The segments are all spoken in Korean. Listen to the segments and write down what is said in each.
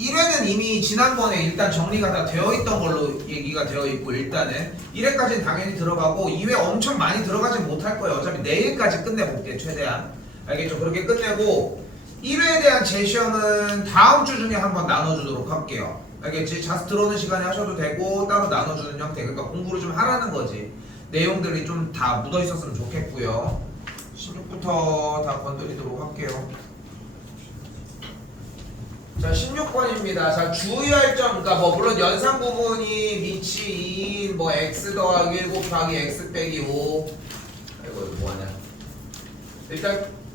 1회는 이미 지난번에 일단 정리가 다 되어 있던 걸로 얘기가 되어 있고 일단은 1회까지는 당연히 들어가고 2회 엄청 많이 들어가진 못할 거예요. 어차피 내일까지 끝내볼게 최대한. 알겠죠? 그렇게 끝내고 1회에 대한 제시험은 다음 주 중에 한번 나눠주도록 할게요. 알겠지? 자습 들어오는 시간에 하셔도 되고 따로 나눠주는 형태. 그러니까 공부를 좀 하라는 거지. 내용들이 좀 다 묻어 있었으면 좋겠고요. 16부터 다 건드리도록 할게요. 자, 16번입니다. 자, 주의할 점, 그러니까 뭐 물론 연산 부분이 미치 2인 뭐 x 더하기 1 곱하기 x 빼기 5. 아이고 이거 뭐하냐.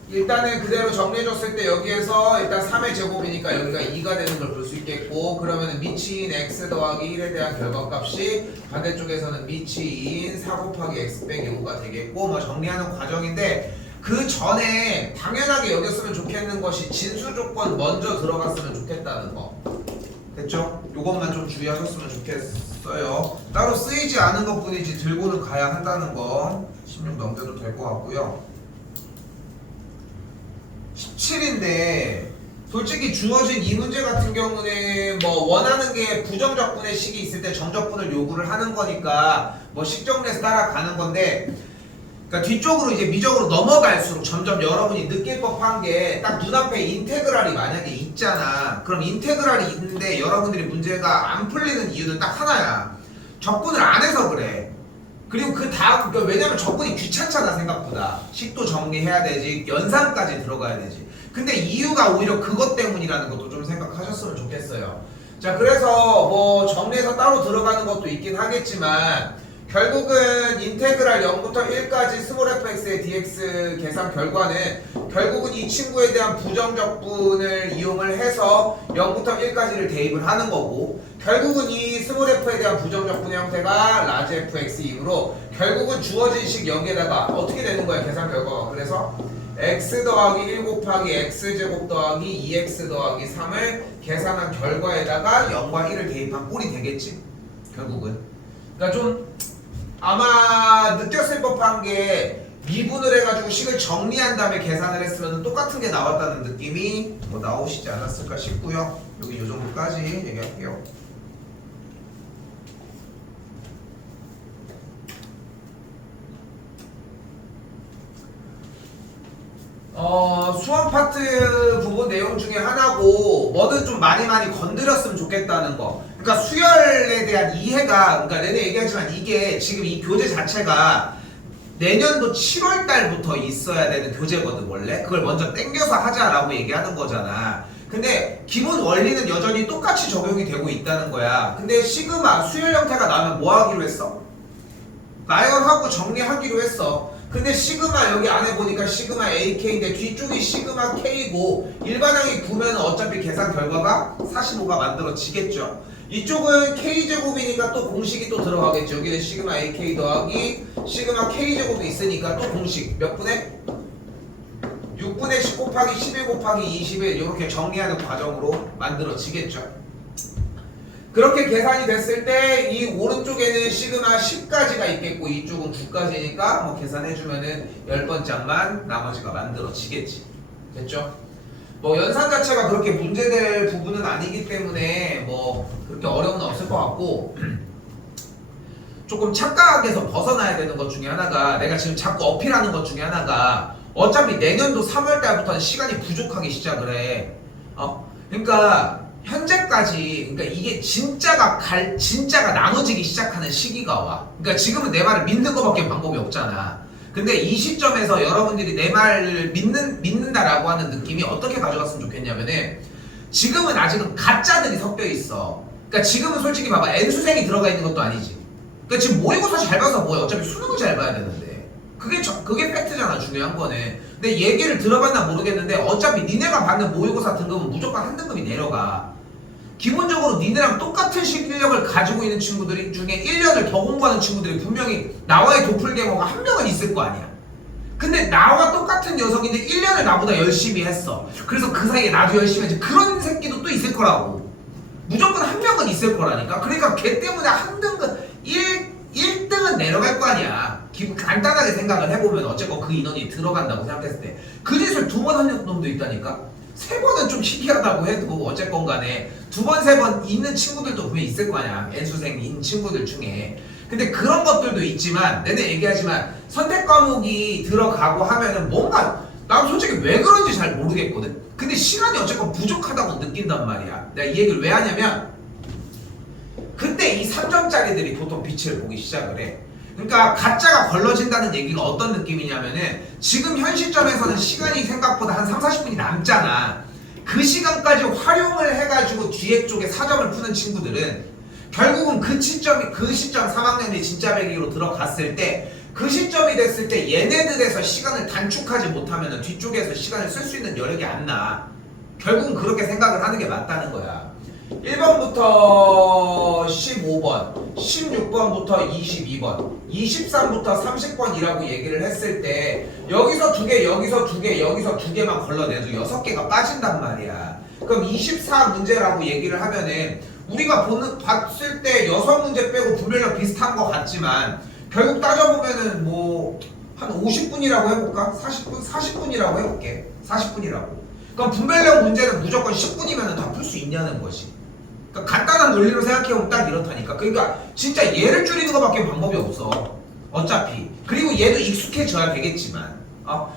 일단은 그대로 정리해줬을 때 여기에서 일단 3의 제곱이니까 여기가 2가 되는 걸 볼 수 있겠고, 그러면은 미치인 x 더하기 1에 대한 결과값이 반대쪽에서는 미치인 4 곱하기 x 빼기 5가 되겠고, 뭐 정리하는 과정인데 그 전에 당연하게 여겼으면 좋겠는 것이 진수 조건 먼저 들어갔으면 좋겠다는 거. 됐죠? 요것만 좀 주의하셨으면 좋겠어요. 따로 쓰이지 않은 것 뿐이지 들고는 가야 한다는 거. 16 넘겨도 될 것 같고요. 17인데 솔직히 주어진 이 문제 같은 경우는 뭐 원하는 게 부정적분의 식이 있을 때 정적분을 요구를 하는 거니까 뭐 식정리해서 따라가는 건데, 그러니까 뒤쪽으로 이제 미적으로 넘어갈수록 점점 여러분이 느낄 법한 게 딱 눈앞에 인테그랄이 만약에 있잖아. 그럼 인테그랄이 있는데 여러분들이 문제가 안 풀리는 이유는 딱 하나야. 적분을 안 해서 그래. 그리고 그 다음, 그러니까 왜냐면 적분이 귀찮잖아 생각보다. 식도 정리해야 되지, 연산까지 들어가야 되지. 근데 이유가 오히려 그것 때문이라는 것도 좀 생각하셨으면 좋겠어요. 자, 그래서 뭐 정리해서 따로 들어가는 것도 있긴 하겠지만 결국은 인테그랄 0부터 1까지 스몰 fx의 dx 계산 결과는 결국은 이 친구에 대한 부정적분을 이용을 해서 0부터 1까지를 대입을 하는 거고, 결국은 이 스몰 f에 대한 부정적분의 형태가 라지 fx이므로 결국은 주어진 식 여기에다가 어떻게 되는 거야 계산 결과가. 그래서 x 더하기 1 곱하기 x제곱 더하기 2x 더하기 3을 계산한 결과에다가 0과 1을 대입한 꼴이 되겠지 결국은. 그러니까 좀 아마 느꼈을 법한 게 미분을 해가지고 식을 정리한 다음에 계산을 했으면 똑같은 게 나왔다는 느낌이 뭐 나오시지 않았을까 싶고요. 여기 요 정도까지 얘기할게요. 수험 파트 부분 내용 중에 하나고 뭐든 좀 많이 건드렸으면 좋겠다는 거. 그러니까 수열에 대한 이해가, 그러니까 내내 얘기하지만 이게 지금 이 교재 자체가 내년도 7월 달부터 있어야 되는 교재거든 원래. 그걸 먼저 땡겨서 하자라고 얘기하는 거잖아. 근데 기본 원리는 여전히 똑같이 적용이 되고 있다는 거야. 근데 시그마 수열 형태가 나오면 뭐 하기로 했어? 나열하고 정리하기로 했어. 근데 시그마 여기 안에 보니까 시그마 AK인데 뒤쪽이 시그마 K고 일반항이 9면 어차피 계산 결과가 45가 만들어지겠죠. 이쪽은 K제곱이니까 또 공식이 또 들어가겠죠. 여기는 시그마 AK 더하기 시그마 K제곱이 있으니까 또 공식 몇 분의? 6분의 10 곱하기 11 곱하기 21 이렇게 정리하는 과정으로 만들어지겠죠. 그렇게 계산이 됐을 때 이 오른쪽에는 시그마 10까지가 있겠고 이쪽은 9까지니까 뭐 계산해주면은 10번짝만 나머지가 만들어지겠지. 됐죠? 뭐 연산 자체가 그렇게 문제될 부분은 아니기 때문에 뭐 그렇게 어려움은 없을 것 같고, 조금 착각에서 벗어나야 되는 것 중에 하나가, 내가 지금 자꾸 어필하는 것 중에 하나가 어차피 내년도 3월 달부터는 시간이 부족하기 시작을 해. 그러니까 현재까지, 그러니까 이게 진짜가 나눠지기 시작하는 시기가 와. 그러니까 지금은 내 말을 믿는 것밖에 방법이 없잖아. 근데 이 시점에서 여러분들이 내 말을 믿는다라고 하는 느낌이 어떻게 가져갔으면 좋겠냐면은, 지금은 아직은 가짜들이 섞여 있어. 그러니까 지금은 솔직히 봐봐, N수생이 들어가 있는 것도 아니지. 그러니까 지금 모의고사 잘 봐서 뭐야? 어차피 수능을 잘 봐야 되는데. 그게 팩트잖아, 중요한 거는. 근데 얘기를 들어봤나 모르겠는데 어차피 니네가 받는 모의고사 등급은 무조건 한 등급이 내려가. 기본적으로 니네랑 똑같은 실력을 가지고 있는 친구들이 중에 1년을 더 공부하는 친구들이 분명히 나와의 도플갱어가 한 명은 있을 거 아니야. 근데 나와 똑같은 녀석인데 1년을 나보다 열심히 했어. 그래서 그 사이에 나도 열심히 했지. 그런 새끼도 또 있을 거라고. 무조건 한 명은 있을 거라니까. 그러니까 걔 때문에 한 등급 1등은 내려갈 거 아니야. 간단하게 생각을 해보면 어쨌건 그 인원이 들어간다고 생각했을 때 그 짓을 2번 한 놈도 있다니까. 세 번은 좀 희귀하다고 해도 어쨌건 간에 두 번, 세 번 있는 친구들도 분명히 있을 거 아니야. N수생인 친구들 중에. 근데 그런 것들도 있지만 내내 얘기하지만 선택 과목이 들어가고 하면은 뭔가 난 솔직히 왜 그런지 잘 모르겠거든. 근데 시간이 어쨌건 부족하다고 느낀단 말이야. 내가 이 얘기를 왜 하냐면 그때 이 3점짜리들이 보통 빛을 보기 시작을 해. 그러니까 가짜가 걸러진다는 얘기가 어떤 느낌이냐면은 지금 현 시점에서는 시간이 생각보다 한 3, 40분이 남잖아. 그 시간까지 활용을 해가지고 뒤에 쪽에 4점을 푸는 친구들은 결국은 그 시점 3학년이 진짜 배기로 들어갔을 때 그 시점이 됐을 때 얘네들에서 시간을 단축하지 못하면 뒤쪽에서 시간을 쓸 수 있는 여력이 안 나. 결국은 그렇게 생각을 하는 게 맞다는 거야. 1번부터 15번, 16번부터 22번, 23부터 30번이라고 얘기를 했을 때 여기서 두 개, 여기서 두 개, 여기서 두 개만 걸러내도 6개가 빠진단 말이야. 그럼 24 문제라고 얘기를 하면은 우리가 봤을 때 6문제 빼고 분별력 비슷한 것 같지만 결국 따져보면은 뭐 한 50분이라고 해볼까? 40분이라고 해볼게. 40분이라고. 그럼 분별력 문제는 무조건 10분이면 다 풀 수 있냐는 것이. 그러니까 간단한 논리로 생각해보면 딱 이렇다니까. 그러니까 진짜 얘를 줄이는 것밖에 방법이 없어. 어차피. 그리고 얘도 익숙해져야 되겠지만.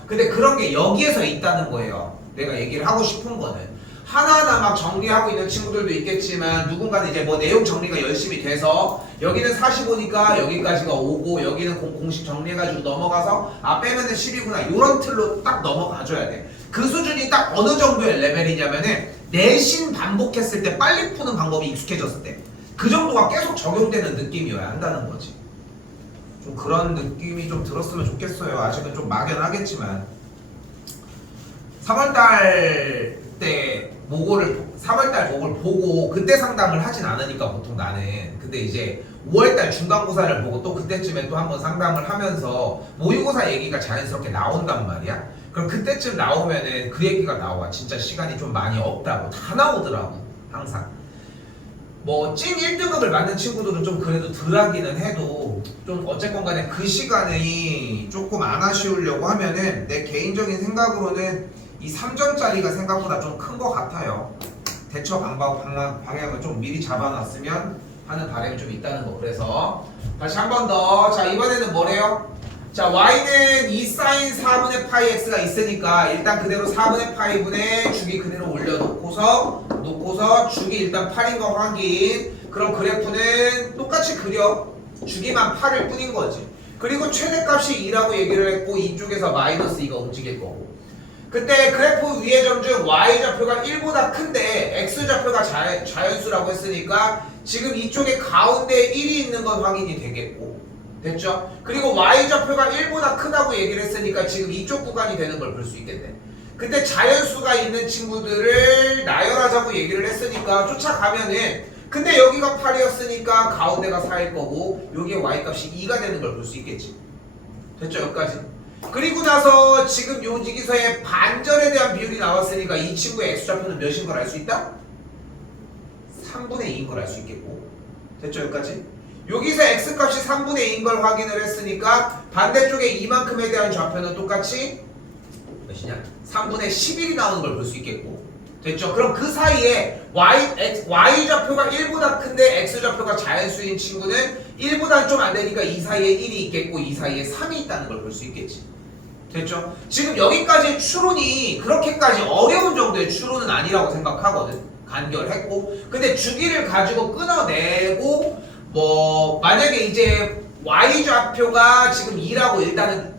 근데 그런 게 여기에서 있다는 거예요. 내가 얘기를 하고 싶은 거는. 하나하나 막 정리하고 있는 친구들도 있겠지만 누군가는 이제 뭐 내용 정리가 열심히 돼서 여기는 45니까 여기까지가 5고 여기는 공식 정리해가지고 넘어가서 빼면은 10이구나 요런 틀로 딱 넘어가줘야 돼. 그 수준이 딱 어느 정도의 레벨이냐면은 내신 반복했을 때 빨리 푸는 방법이 익숙해졌을 때 그 정도가 계속 적용되는 느낌이어야 한다는 거지. 좀 그런 느낌이 좀 들었으면 좋겠어요. 아직은 좀 막연하겠지만 3월달 때 3월달 목을 보고 그때 상담을 하진 않으니까 보통 나는. 근데 이제 5월달 중간고사를 보고 또 그때쯤에 또 한번 상담을 하면서 모의고사 얘기가 자연스럽게 나온단 말이야. 그럼 그때쯤 나오면은 그 얘기가 나와. 진짜 시간이 좀 많이 없다고 다 나오더라고. 항상 뭐 찐 1등급을 맞는 친구들은 좀 그래도 덜하기는 해도 좀 어쨌건 간에 그 시간이 조금 안 아쉬우려고 하면은 내 개인적인 생각으로는 이 3점짜리가 생각보다 좀 큰 것 같아요. 대처 방향을 좀 미리 잡아놨으면 하는 바람이 좀 있다는 거. 그래서 다시 한 번 더. 자, 이번에는 뭐래요? 자, y는 2 sin 4분의 파이 x가 있으니까 일단 그대로 4분의 파이 분의 주기 그대로 올려놓고서 주기 일단 8인 거 확인. 그럼 그래프는 똑같이 그려. 주기만 8일 뿐인 거지. 그리고 최대값이 2라고 얘기를 했고 이쪽에서 마이너스 2가 움직일 거고. 그때 그래프 위의 점 중 y좌표가 1보다 큰데 x좌표가 자연수라고 했으니까 지금 이쪽에 가운데 1이 있는 건 확인이 되겠고. 됐죠? 그리고 y좌표가 1보다 크다고 얘기를 했으니까 지금 이쪽 구간이 되는 걸 볼 수 있겠네. 그때 자연수가 있는 친구들을 나열하자고 얘기를 했으니까 쫓아가면은 근데 여기가 8이었으니까 가운데가 4일 거고 여기에 y값이 2가 되는 걸 볼 수 있겠지. 됐죠? 여기까지. 그리고 나서 지금 요지기서에 반절에 대한 비율이 나왔으니까 이 친구의 x좌표는 몇인 걸 알 수 있다? 3분의 2인 걸 알 수 있겠고. 됐죠? 여기까지? 여기서 x값이 3분의 2인 걸 확인을 했으니까 반대쪽에 이만큼에 대한 좌표는 똑같이 몇이냐? 3분의 11이 나오는 걸 볼 수 있겠고. 됐죠? 그럼 그 사이에 y좌표가 1보다 큰데 x좌표가 자연수인 친구는 1보다 좀 안 되니까 이 사이에 1이 있겠고 이 사이에 3이 있다는 걸 볼 수 있겠지. 됐죠? 지금 여기까지 추론이 그렇게까지 어려운 정도의 추론은 아니라고 생각하거든. 간결했고. 근데 주기를 가지고 끊어내고 뭐 만약에 이제 y좌표가 지금 2라고 일단은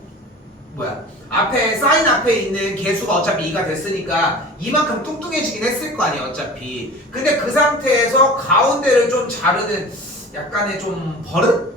앞에 사인 앞에 있는 개수가 어차피 2가 됐으니까 이만큼 뚱뚱해지긴 했을 거 아니야 어차피. 근데 그 상태에서 가운데를 좀 자르는 약간의 좀 버릇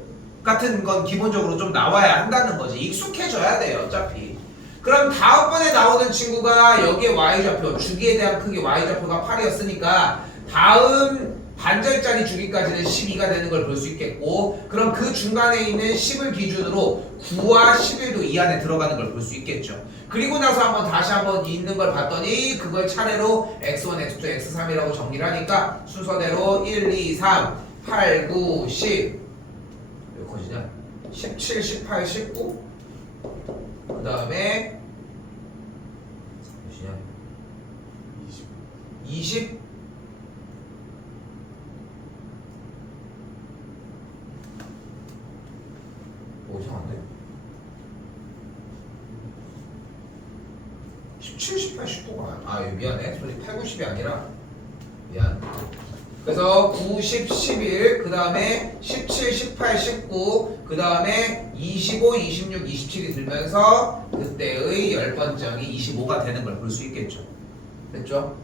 같은 건 기본적으로 좀 나와야 한다는 거지. 익숙해져야 돼요 어차피. 그럼 다음번에 나오는 친구가 여기에 y좌표 주기에 대한 크기 y좌표가 8이었으니까 다음 반절짜리 주기까지는 12가 되는 걸 볼 수 있겠고, 그럼 그 중간에 있는 10을 기준으로 9와 11도 이 안에 들어가는 걸 볼 수 있겠죠. 그리고 나서 다시 한번 있는 걸 봤더니 그걸 차례로 x1, x2, x3이라고 정리를 하니까 순서대로 1, 2, 3, 8, 9, 10 몇 컷이냐? 17, 18, 19 그 다음에 몇이냐? 20 이상한데? 17, 18, 19가 미안해. 소리 8, 90이 아니라 미안. 그래서 9, 10, 11, 그 다음에 17, 18, 19, 그 다음에 25, 26, 27이 들면서 그때의 10번정이 25가 되는 걸 볼 수 있겠죠. 됐죠?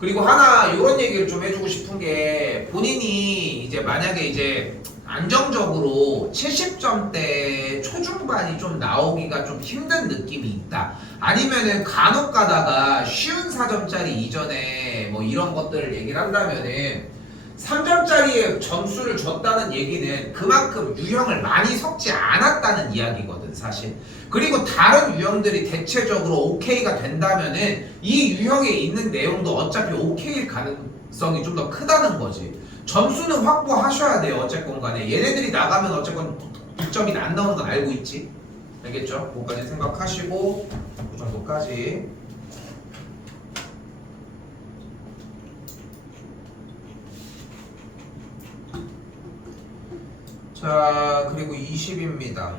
그리고 하나 이런 얘기를 좀 해주고 싶은 게 본인이 이제 만약에 이제 안정적으로 70점대 초중반이 좀 나오기가 좀 힘든 느낌이 있다. 아니면은 간혹 가다가 쉬운 4점짜리 이전에 뭐 이런 것들을 얘기를 한다면은 3점짜리에 점수를 줬다는 얘기는 그만큼 유형을 많이 섞지 않았다는 이야기거든, 사실. 그리고 다른 유형들이 대체적으로 OK가 된다면은 이 유형에 있는 내용도 어차피 OK일 가능성이 좀 더 크다는 거지. 점수는 확보하셔야 돼요, 어쨌건 간에. 얘네들이 나가면 어쨌건 9점이 안 나오는 건 알고 있지. 알겠죠? 그거까지 생각하시고 그 정도까지. 자, 그리고 20입니다.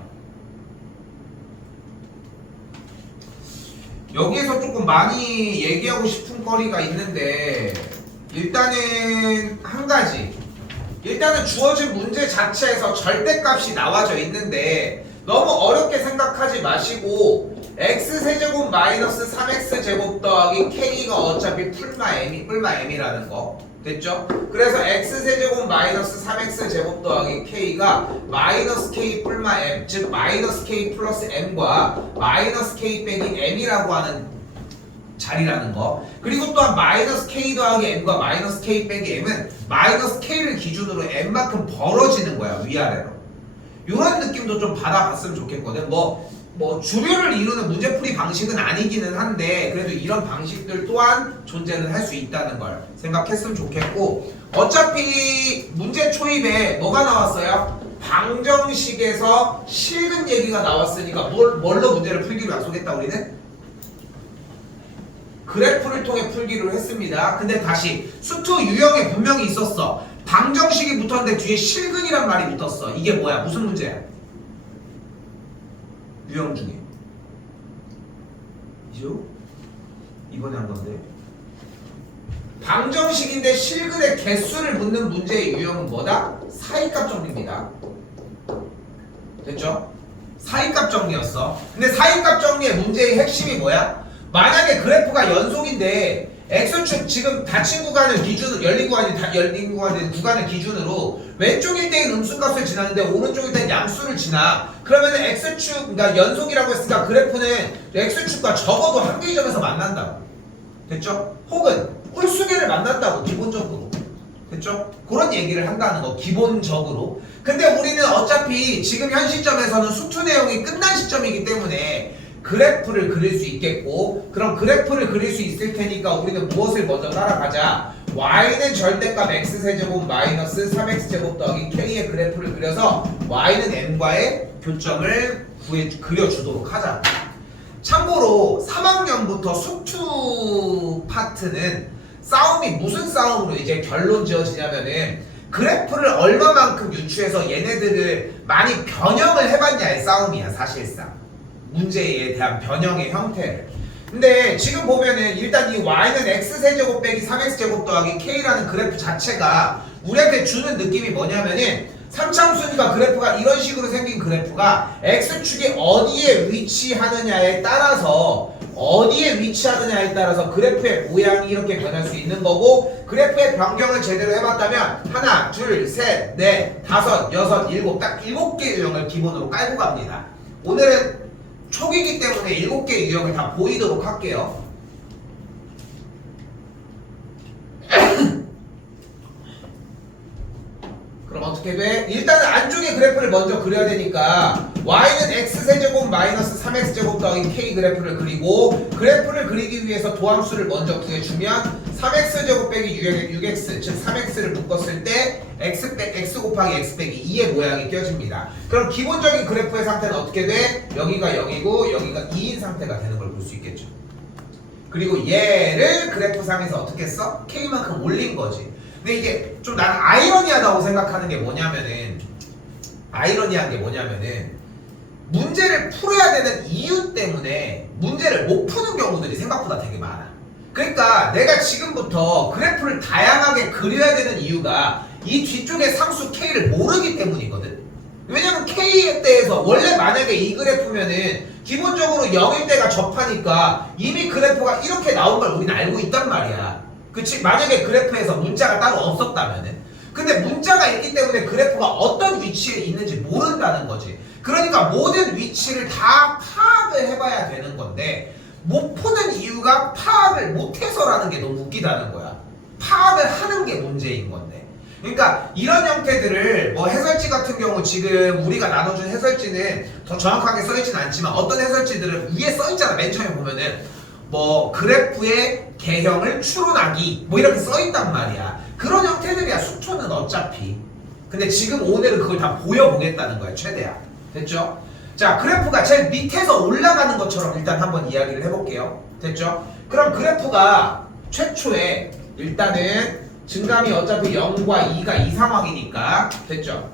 여기에서 조금 많이 얘기하고 싶은 거리가 있는데 일단은 한 가지. 일단은 주어진 문제 자체에서 절대값이 나와져 있는데 너무 어렵게 생각하지 마시고 x세제곱 마이너스 3x제곱 더하기 k가 어차피 풀마 m이라는 거 됐죠? 그래서 x세제곱 마이너스 3x제곱 더하기 k가 마이너스 k 풀마 m, 즉 마이너스 k 플러스 m과 마이너스 k 빼기 m이라고 하는 자리라는 거. 그리고 또한 마이너스 k 더하기 m과 마이너스 k 빼기 m은 마이너스 k를 기준으로 m만큼 벌어지는 거야, 위아래로. 이런 느낌도 좀 받아봤으면 좋겠거든. 뭐 주류를 이루는 문제풀이 방식은 아니기는 한데 그래도 이런 방식들 또한 존재는 할 수 있다는 걸 생각했으면 좋겠고, 어차피 문제 초입에 뭐가 나왔어요? 방정식에서 실근 얘기가 나왔으니까 뭘로 문제를 풀기로 약속했다 우리는? 그래프를 통해 풀기로 했습니다. 근데 다시 수투 유형에 분명히 있었어. 방정식이 붙었는데 뒤에 실근이란 말이 붙었어. 이게 뭐야? 무슨 문제야? 유형 중에 이죠? 이번에 한 건데 방정식인데 실근의 개수를 묻는 문제의 유형은 뭐다? 사이값 정리입니다. 됐죠? 사이값 정리였어. 근데 사이값 정리의 문제의 핵심이 뭐야? 만약에 그래프가 연속인데 x축 지금 닫힌 구간을 기준으로 열린 구간의 구간을 기준으로 왼쪽일 때는 음수값을 지나는데 오른쪽일 때는 양수를 지나. 그러면 x축, 그러니까 연속이라고 했으니까 그래프는 x축과 적어도 한 개의 점에서 만난다고. 됐죠? 혹은 홀수계를 만난다고, 기본적으로. 됐죠? 그런 얘기를 한다는 거, 기본적으로. 근데 우리는 어차피 지금 현 시점에서는 수투 내용이 끝난 시점이기 때문에 그래프를 그릴 수 있겠고, 그럼 그래프를 그릴 수 있을 테니까 우리는 무엇을 먼저 따라가자? y는 절대값 x세제곱 마이너스 3x제곱 더하기 k의 그래프를 그려서 y는 m과의 교점을 그려주도록 하자. 참고로 3학년부터 수투 파트는 싸움이 무슨 싸움으로 이제 결론 지어지냐면은 그래프를 얼마만큼 유추해서 얘네들을 많이 변형을 해봤냐의 싸움이야, 사실상. 문제에 대한 변형의 형태를. 근데 지금 보면은 일단 이 y는 x세제곱 빼기 3x제곱 더하기 k라는 그래프 자체가 우리한테 주는 느낌이 뭐냐면은 삼차함수니까 그래프가 이런 식으로 생긴 그래프가 x축이 어디에 위치하느냐에 따라서 그래프의 모양이 이렇게 변할 수 있는 거고, 그래프의 변경을 제대로 해봤다면 하나, 둘, 셋, 넷, 다섯, 여섯, 일곱, 딱 7개 유형을 기본으로 깔고 갑니다. 오늘은 초기이기 때문에 7개 유형을 다 보이도록 할게요. 그럼 어떻게 돼? 일단은 안쪽에 그래프를 먼저 그려야 되니까 y는 x세제곱 마이너스 3x제곱 더하기 k 그래프를 그리고, 그래프를 그리기 위해서 도함수를 먼저 구해주면 3x제곱 빼기 6x, 즉 3x를 묶었을 때 x 곱하기 x 빼기 2의 모양이 껴집니다. 그럼 기본적인 그래프의 상태는 어떻게 돼? 여기가 0이고 여기가 2인 상태가 되는 걸 볼 수 있겠죠. 그리고 얘를 그래프상에서 어떻게 써? K만큼 올린 거지. 근데 이게 좀 나는 아이러니하다고 생각하는 게 뭐냐면은 문제를 풀어야 되는 이유 때문에 문제를 못 푸는 경우들이 생각보다 되게 많아. 그러니까 내가 지금부터 그래프를 다양하게 그려야 되는 이유가 이 뒤쪽에 상수 K를 모르기 때문이거든. 왜냐면 K에 대해서 원래 만약에 이 그래프면은 기본적으로 0일 때가 접하니까 이미 그래프가 이렇게 나온 걸 우리는 알고 있단 말이야. 그치? 만약에 그래프에서 문자가 따로 없었다면은. 근데 문자가 있기 때문에 그래프가 어떤 위치에 있는지 모른다는 거지. 그러니까 모든 위치를 다 파악을 해봐야 되는 건데 못 푸는 이유가 파악을 못해서라는 게 너무 웃기다는 거야. 파악을 하는 게 문제인 건데. 그러니까 이런 형태들을 뭐 해설지 같은 경우 지금 우리가 나눠준 해설지는 더 정확하게 써있진 않지만 어떤 해설지들은 위에 써있잖아. 맨 처음에 보면은 뭐 그래프의 개형을 추론하기 뭐 이렇게 써있단 말이야. 그런 형태들이야 속초는 어차피. 근데 지금 오늘은 그걸 다 보여보겠다는 거야 최대한. 됐죠? 자, 그래프가 제일 밑에서 올라가는 것처럼 일단 한번 이야기를 해볼게요. 됐죠? 그럼 그래프가 최초에 일단은 증감이 어차피 0과 2가 이 상황이니까 됐죠?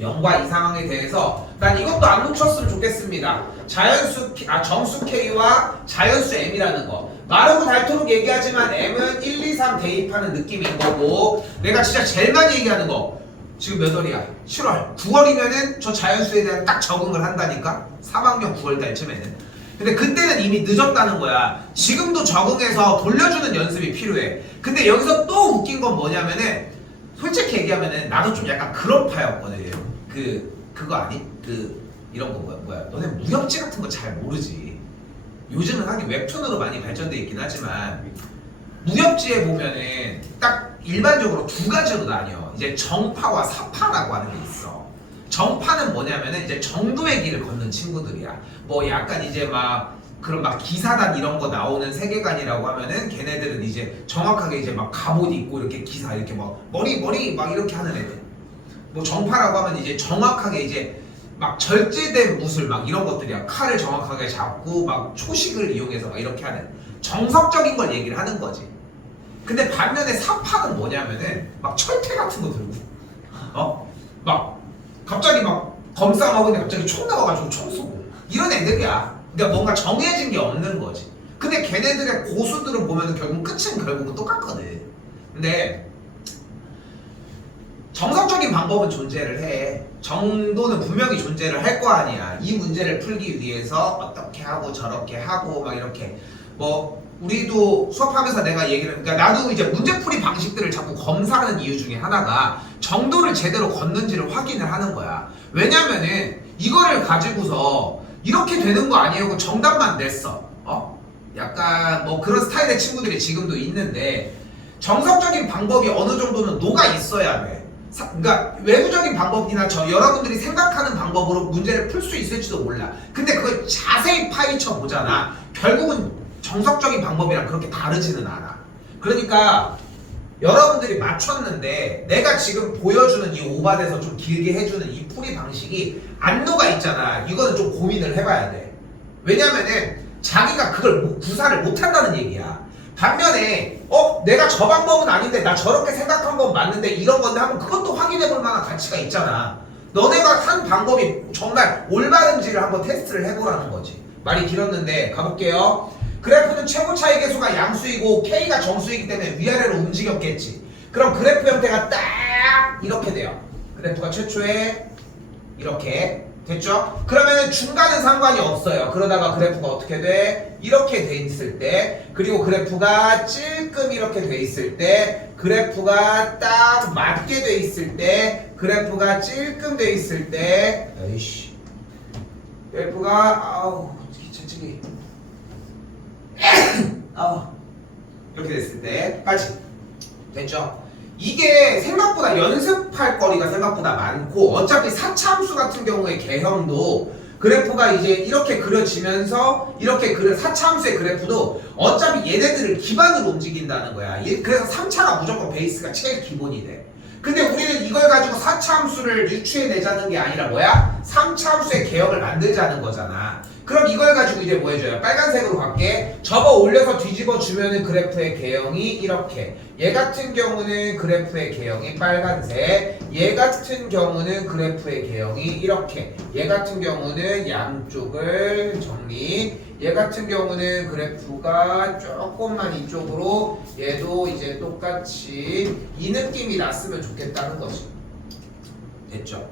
0과 이 상황에 대해서 난 이것도 안 놓쳤으면 좋겠습니다. 정수 K와 자연수 M이라는 거. 마르고 닳도록 얘기하지만 M은 1, 2, 3 대입하는 느낌인 거고 내가 진짜 제일 많이 얘기하는 거 지금 몇 월이야? 7월 9월이면은 저 자연수에 대한 딱 적응을 한다니까 3학년 9월 달쯤에는. 근데 그때는 이미 늦었다는 거야. 지금도 적응해서 돌려주는 연습이 필요해. 근데 여기서 또 웃긴 건 뭐냐면은 솔직히 얘기하면은 나도 좀 약간 그런 파였거든. 그거 아니? 이런 거 뭐야? 너네 무협지 같은 거 잘 모르지. 요즘은 하긴 웹툰으로 많이 발전돼 있긴 하지만 무협지에 보면은 딱 일반적으로 두 가지로 나뉘어. 이제 정파와 사파라고 하는 게 있어. 정파는 뭐냐면은 이제 정도의 길을 걷는 친구들이야. 뭐 약간 이제 막 그런 막 기사단 이런 거 나오는 세계관이라고 하면은 걔네들은 이제 정확하게 이제 막 갑옷 입고 이렇게 기사 이렇게 막 머리 막 이렇게 하는 애들. 뭐 정파라고 하면 이제 정확하게 이제 막 절제된 무술 막 이런 것들이야. 칼을 정확하게 잡고 막 초식을 이용해서 막 이렇게 하는 정석적인 걸 얘기를 하는 거지. 근데 반면에 사파는 뭐냐면은 막 철퇴 같은 거 들고 막 갑자기 막 검싸먹은데 갑자기 총 나와가지고 총 쏘고 이런 애들이야. 그러니까 뭔가 정해진 게 없는 거지. 근데 걔네들의 고수들을 보면은 결국은 똑같거든. 근데 정석적인 방법은 존재를 해. 정도는 분명히 존재를 할 거 아니야. 이 문제를 풀기 위해서 어떻게 하고 저렇게 하고 막 이렇게 뭐 우리도 수업하면서 내가 얘기를 그러니까 나도 이제 문제풀이 방식들을 자꾸 검사하는 이유 중에 하나가 정도를 제대로 걷는지를 확인을 하는 거야. 왜냐면은 이거를 가지고서 이렇게 되는 거 아니에요? 정답만 냈어. 약간 뭐 그런 스타일의 친구들이 지금도 있는데 정석적인 방법이 어느 정도는 녹아 있어야 돼. 그러니까 외부적인 방법이나 여러분들이 생각하는 방법으로 문제를 풀 수 있을지도 몰라. 근데 그걸 자세히 파헤쳐 보잖아. 결국은 정석적인 방법이랑 그렇게 다르지는 않아. 그러니까 여러분들이 맞췄는데 내가 지금 보여주는 이 오반에서 좀 길게 해주는 이 풀이 방식이 안 녹아 있잖아. 이거는 좀 고민을 해봐야 돼. 왜냐면은 자기가 그걸 구사를 못한다는 얘기야. 반면에 내가 저 방법은 아닌데 나 저렇게 생각한 건 맞는데 이런 건데 하면 그것도 확인해볼 만한 가치가 있잖아. 너네가 한 방법이 정말 올바른지를 한번 테스트를 해보라는 거지. 말이 길었는데 가볼게요. 그래프는 최고 차이 계수가 양수이고 K가 정수이기 때문에 위아래로 움직였겠지. 그럼 그래프 형태가 딱 이렇게 돼요. 그래프가 최초에 이렇게 됐죠? 그러면 중간은 상관이 없어요. 그러다가 그래프가 어떻게 돼? 이렇게 돼 있을 때, 그리고 그래프가 찔끔 이렇게 돼 있을 때, 그래프가 딱 맞게 돼 있을 때, 그래프가 찔끔 돼 있을 때, 에이씨, 그래프가 기차치기 이렇게 됐을 때 까지 됐죠? 이게 생각보다 연습할 거리가 생각보다 많고 어차피 사차함수 같은 경우의 개형도 그래프가 이제 이렇게 그려지면서 이렇게 사차함수의 그래프도 어차피 얘네들을 기반으로 움직인다는 거야. 그래서 3차가 무조건 베이스가 제일 기본이 돼. 근데 우리는 이걸 가지고 4차 함수를 유추해내자는 게 아니라 뭐야? 3차 함수의 개형을 만들자는 거잖아. 그럼 이걸 가지고 이제 뭐 해줘요? 빨간색으로 갈게. 접어 올려서 뒤집어 주면은 그래프의 개형이 이렇게. 얘 같은 경우는 그래프의 개형이 빨간색. 얘 같은 경우는 그래프의 개형이 이렇게. 얘 같은 경우는 양쪽을 정리. 얘 같은 경우는 그래프가 조금만 이쪽으로 얘도 이제 똑같이 이 느낌이 났으면 좋겠다는 거지. 됐죠?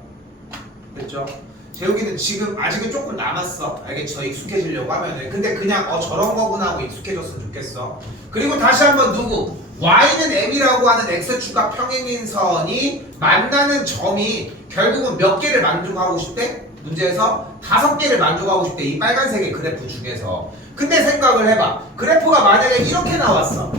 됐죠? 재욱이는 지금 아직은 조금 남았어. 알겠죠? 익숙해지려고 하면은. 근데 그냥 저런 거구나 하고 익숙해졌으면 좋겠어. 그리고 다시 한번 누구? y는 m이라고 하는 x축과 평행인선이 만나는 점이 결국은 몇 개를 만족하고 싶대? 문제에서 5개를 만족하고 싶대. 이 빨간색의 그래프 중에서. 근데 생각을 해봐. 그래프가 만약에 이렇게 나왔어.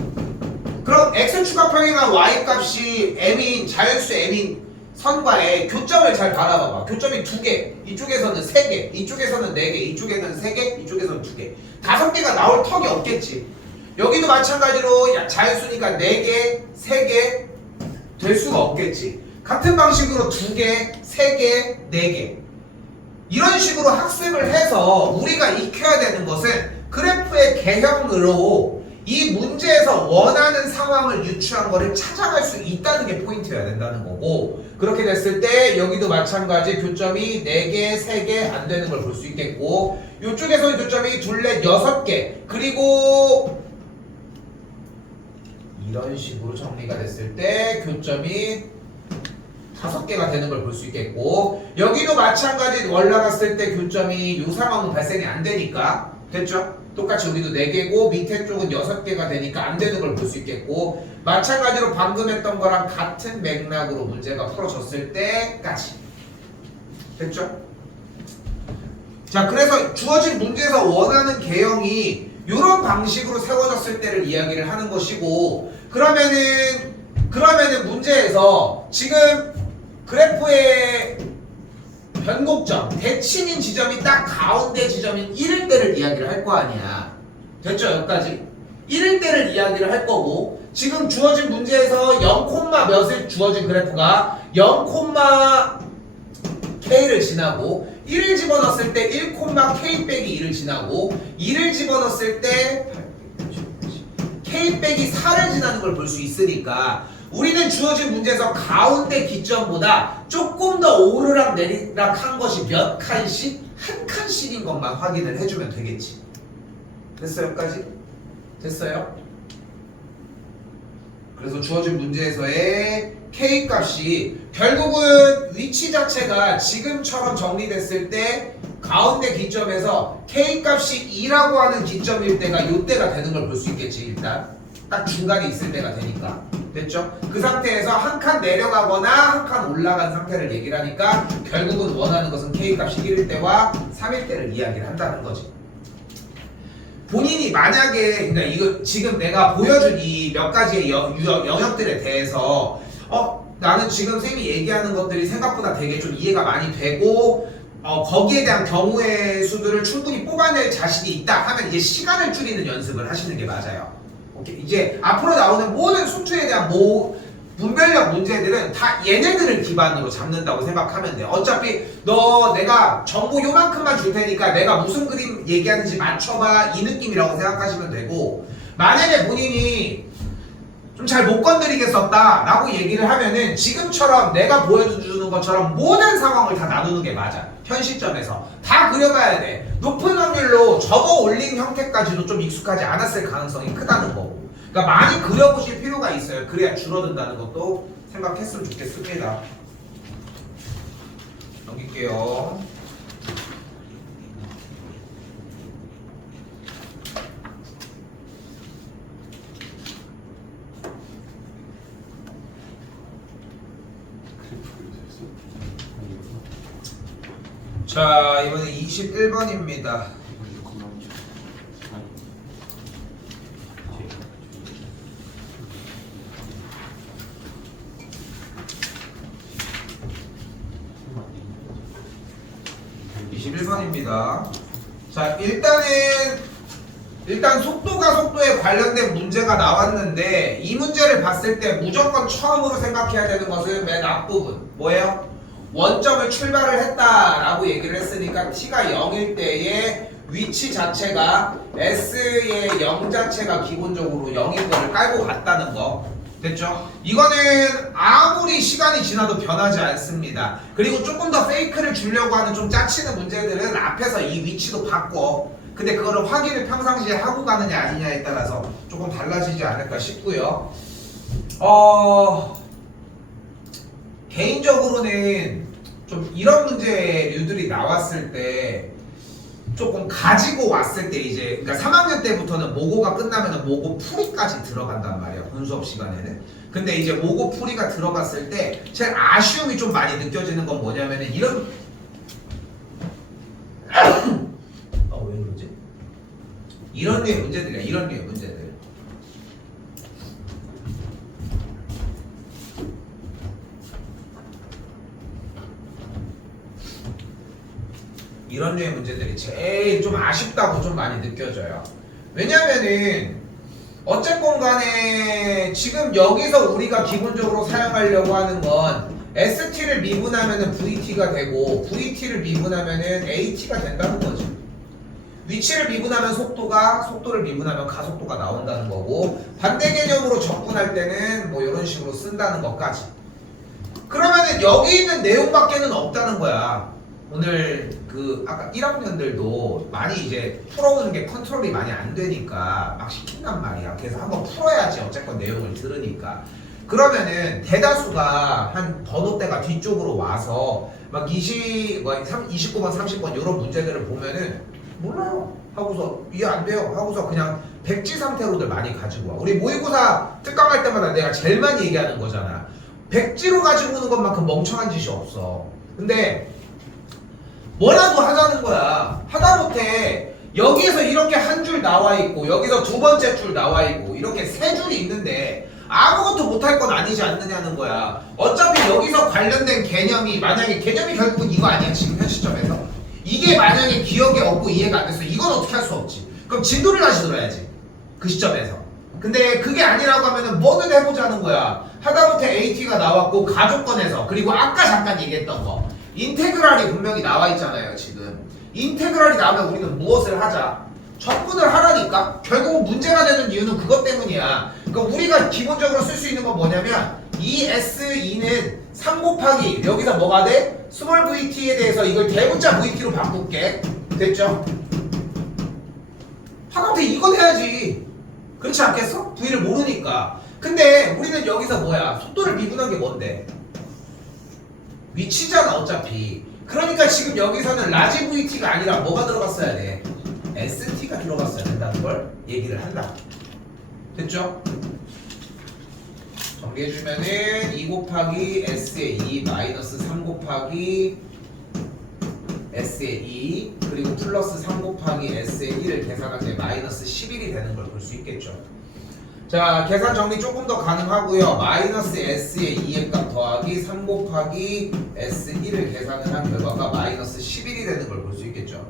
그럼 x축과 평행한 y 값이 m인 자연수 m인 선과의 교점을 잘 바라봐봐. 교점이 2개, 이쪽에서는 3개, 이쪽에서는 4개, 이쪽에는 3개, 이쪽에서는 2개. 5개가 나올 턱이 없겠지. 여기도 마찬가지로 자연수니까 4개, 3개 될 수가 없겠지. 같은 방식으로 2개, 3개, 4개. 이런 식으로 학습을 해서 우리가 익혀야 되는 것은 그래프의 개형으로 이 문제에서 원하는 상황을 유추한 거를 찾아갈 수 있다는 게 포인트여야 된다는 거고, 그렇게 됐을 때 여기도 마찬가지 교점이 4개, 3개 안 되는 걸 볼 수 있겠고, 이쪽에서는 교점이 2, 4, 6개, 그리고 이런 식으로 정리가 됐을 때 교점이 5개가 되는 걸 볼 수 있겠고, 여기도 마찬가지 올라갔을 때 교점이 이 상황은 발생이 안 되니까, 됐죠? 똑같이 여기도 4개고 밑에 쪽은 6개가 되니까 안 되는 걸 볼 수 있겠고, 마찬가지로 방금 했던 거랑 같은 맥락으로 문제가 풀어졌을 때까지. 됐죠? 자, 그래서 주어진 문제에서 원하는 개형이 이런 방식으로 세워졌을 때를 이야기를 하는 것이고, 그러면은 문제에서 지금 그래프의 변곡점, 대칭인 지점이 딱 가운데 지점인 1일 때를 이야기를 할 거 아니야. 됐죠? 여기까지? 1일 때를 이야기를 할 거고, 지금 주어진 문제에서 0, 몇을 주어진 그래프가 0, K를 지나고 1을 집어넣었을 때 1, K 빼기 2를 지나고 2를 집어넣었을 때 K 빼기 4를 지나는 걸 볼 수 있으니까 우리는 주어진 문제에서 가운데 기점보다 조금 더 오르락 내리락 한 것이 몇 칸씩? 한 칸씩인 것만 확인을 해주면 되겠지. 됐어요? 여기까지? 됐어요? 그래서 주어진 문제에서의 K 값이 결국은 위치 자체가 지금처럼 정리됐을 때 가운데 기점에서 K 값이 2라고 하는 기점일 때가 이때가 되는 걸 볼 수 있겠지. 일단 딱 중간에 있을 때가 되니까. 됐죠? 그 상태에서 한 칸 내려가거나 한 칸 올라간 상태를 얘기를 하니까 결국은 원하는 것은 K 값이 1일 때와 3일 때를 이야기를 한다는 거지. 본인이 만약에, 그러니까 이거 지금 내가 보여준 이 몇 가지의 영역들에 대해서 나는 지금 선생님이 얘기하는 것들이 생각보다 되게 좀 이해가 많이 되고 거기에 대한 경우의 수들을 충분히 뽑아낼 자신이 있다 하면 이제 시간을 줄이는 연습을 하시는 게 맞아요. 오케이. 이제 앞으로 나오는 모든 수투에 대한 분별력 문제들은 다 얘네들을 기반으로 잡는다고 생각하면 돼. 어차피 내가 정보 요만큼만 줄 테니까 내가 무슨 그림 얘기하는지 맞춰봐, 이 느낌이라고 생각하시면 되고, 만약에 본인이 좀 잘 못 건드리겠었다 라고 얘기를 하면은 지금처럼 내가 보여주는 것처럼 모든 상황을 다 나누는 게 맞아. 현 시점에서 다 그려가야 돼. 높은 확률로 접어 올린 형태까지도 좀 익숙하지 않았을 가능성이 크다는 거고, 그러니까 많이 그려보실 필요가 있어요. 그래야 줄어든다는 것도 생각했으면 좋겠습니다. 넘길게요. 자, 이번에 21번입니다. 자, 일단 속도가 속도에 관련된 문제가 나왔는데, 이 문제를 봤을 때 무조건 처음으로 생각해야 되는 것은 맨 앞부분 뭐예요? 원점을 출발을 했다라고 얘기를 했으니까 t가 0일 때의 위치 자체가 s의 0 자체가 기본적으로 0인 거를 깔고 갔다는 거. 됐죠? 이거는 아무리 시간이 지나도 변하지 않습니다. 그리고 조금 더 페이크를 주려고 하는 좀 짜치는 문제들은 앞에서 이 위치도 바꿔. 근데 그거를 확인을 평상시에 하고 가느냐 아니냐에 따라서 조금 달라지지 않을까 싶고요. 개인적으로는 좀 이런 문제류들이 나왔을 때 조금 가지고 왔을 때 이제 그러니까 3학년 때부터는 모고가 끝나면은 모고 풀이까지 들어간단 말이야 본수업 시간에는. 근데 이제 모고 풀이가 들어갔을 때 제일 아쉬움이 좀 많이 느껴지는 건 뭐냐면은 이런 왜 그러지? 이런 류의 문제들이야. 이런 류의 문제들. 이런 류의 문제들이 제일 좀 아쉽다고 좀 많이 느껴져요. 왜냐면은 어쨌건 간에 지금 여기서 우리가 기본적으로 사용하려고 하는 건 ST를 미분하면은 VT가 되고 VT를 미분하면은 AT가 된다는 거지. 위치를 미분하면 속도를 미분하면 가속도가 나온다는 거고 반대 개념으로 접근할 때는 뭐 이런 식으로 쓴다는 것까지. 그러면은 여기 있는 내용밖에는 없다는 거야. 오늘 그 아까 1학년들도 많이 이제 풀어오는 게 컨트롤이 많이 안 되니까 막 시킨단 말이야. 그래서 한번 풀어야지 어쨌건 내용을 들으니까. 그러면은 대다수가 한 번호대가 뒤쪽으로 와서 막 29번 30번 이런 문제들을 보면은 몰라요 하고서 이해 안 돼요 하고서 그냥 백지 상태로들 많이 가지고 와. 우리 모의고사 특강할 때마다 내가 제일 많이 얘기하는 거잖아. 백지로 가지고 오는 것만큼 멍청한 짓이 없어. 근데 뭐라도 하자는 거야. 하다못해 여기에서 이렇게 한 줄 나와 있고 여기서 두 번째 줄 나와 있고 이렇게 세 줄이 있는데 아무것도 못할 건 아니지 않느냐는 거야. 어차피 여기서 관련된 개념이 만약에 개념이 결국은 이거 아니야 지금 현 시점에서. 이게 만약에 기억에 없고 이해가 안 됐어. 이건 어떻게 할 수 없지. 그럼 진도를 다시 들어야지 그 시점에서. 근데 그게 아니라고 하면은 뭐든 해보자는 거야. 하다못해 AT가 나왔고 가족권에서 그리고 아까 잠깐 얘기했던 거 인테그랄이 분명히 나와 있잖아요 지금. 인테그랄이 나오면 우리는 무엇을 하자? 접근을 하라니까? 결국 문제가 되는 이유는 그것 때문이야. 그러니까 우리가 기본적으로 쓸 수 있는 건 뭐냐면 이 S2는 3 곱하기 여기서 뭐가 돼? 스몰 VT에 대해서 이걸 대문자 VT로 바꿀게. 됐죠? 하다못해 이건 해야지. 그렇지 않겠어? V를 모르니까. 근데 우리는 여기서 뭐야? 속도를 미분한 게 뭔데? 위치잖아 어차피. 그러니까 지금 여기서는 라지 VT가 아니라 뭐가 들어갔어야 돼? ST가 들어갔어야 된다는 걸 얘기를 한다. 됐죠? 정리해주면은 2 곱하기 S의 2 마이너스 3 곱하기 S의 2 그리고 플러스 3 곱하기 S의 1을 계산할 때 마이너스 11이 되는 걸 볼 수 있겠죠. 자, 계산 정리 조금 더 가능하고요. 마이너스 S의 2의 값 더하기 3 곱하기 S1을 계산을 한 결과가 마이너스 11이 되는 걸 볼 수 있겠죠.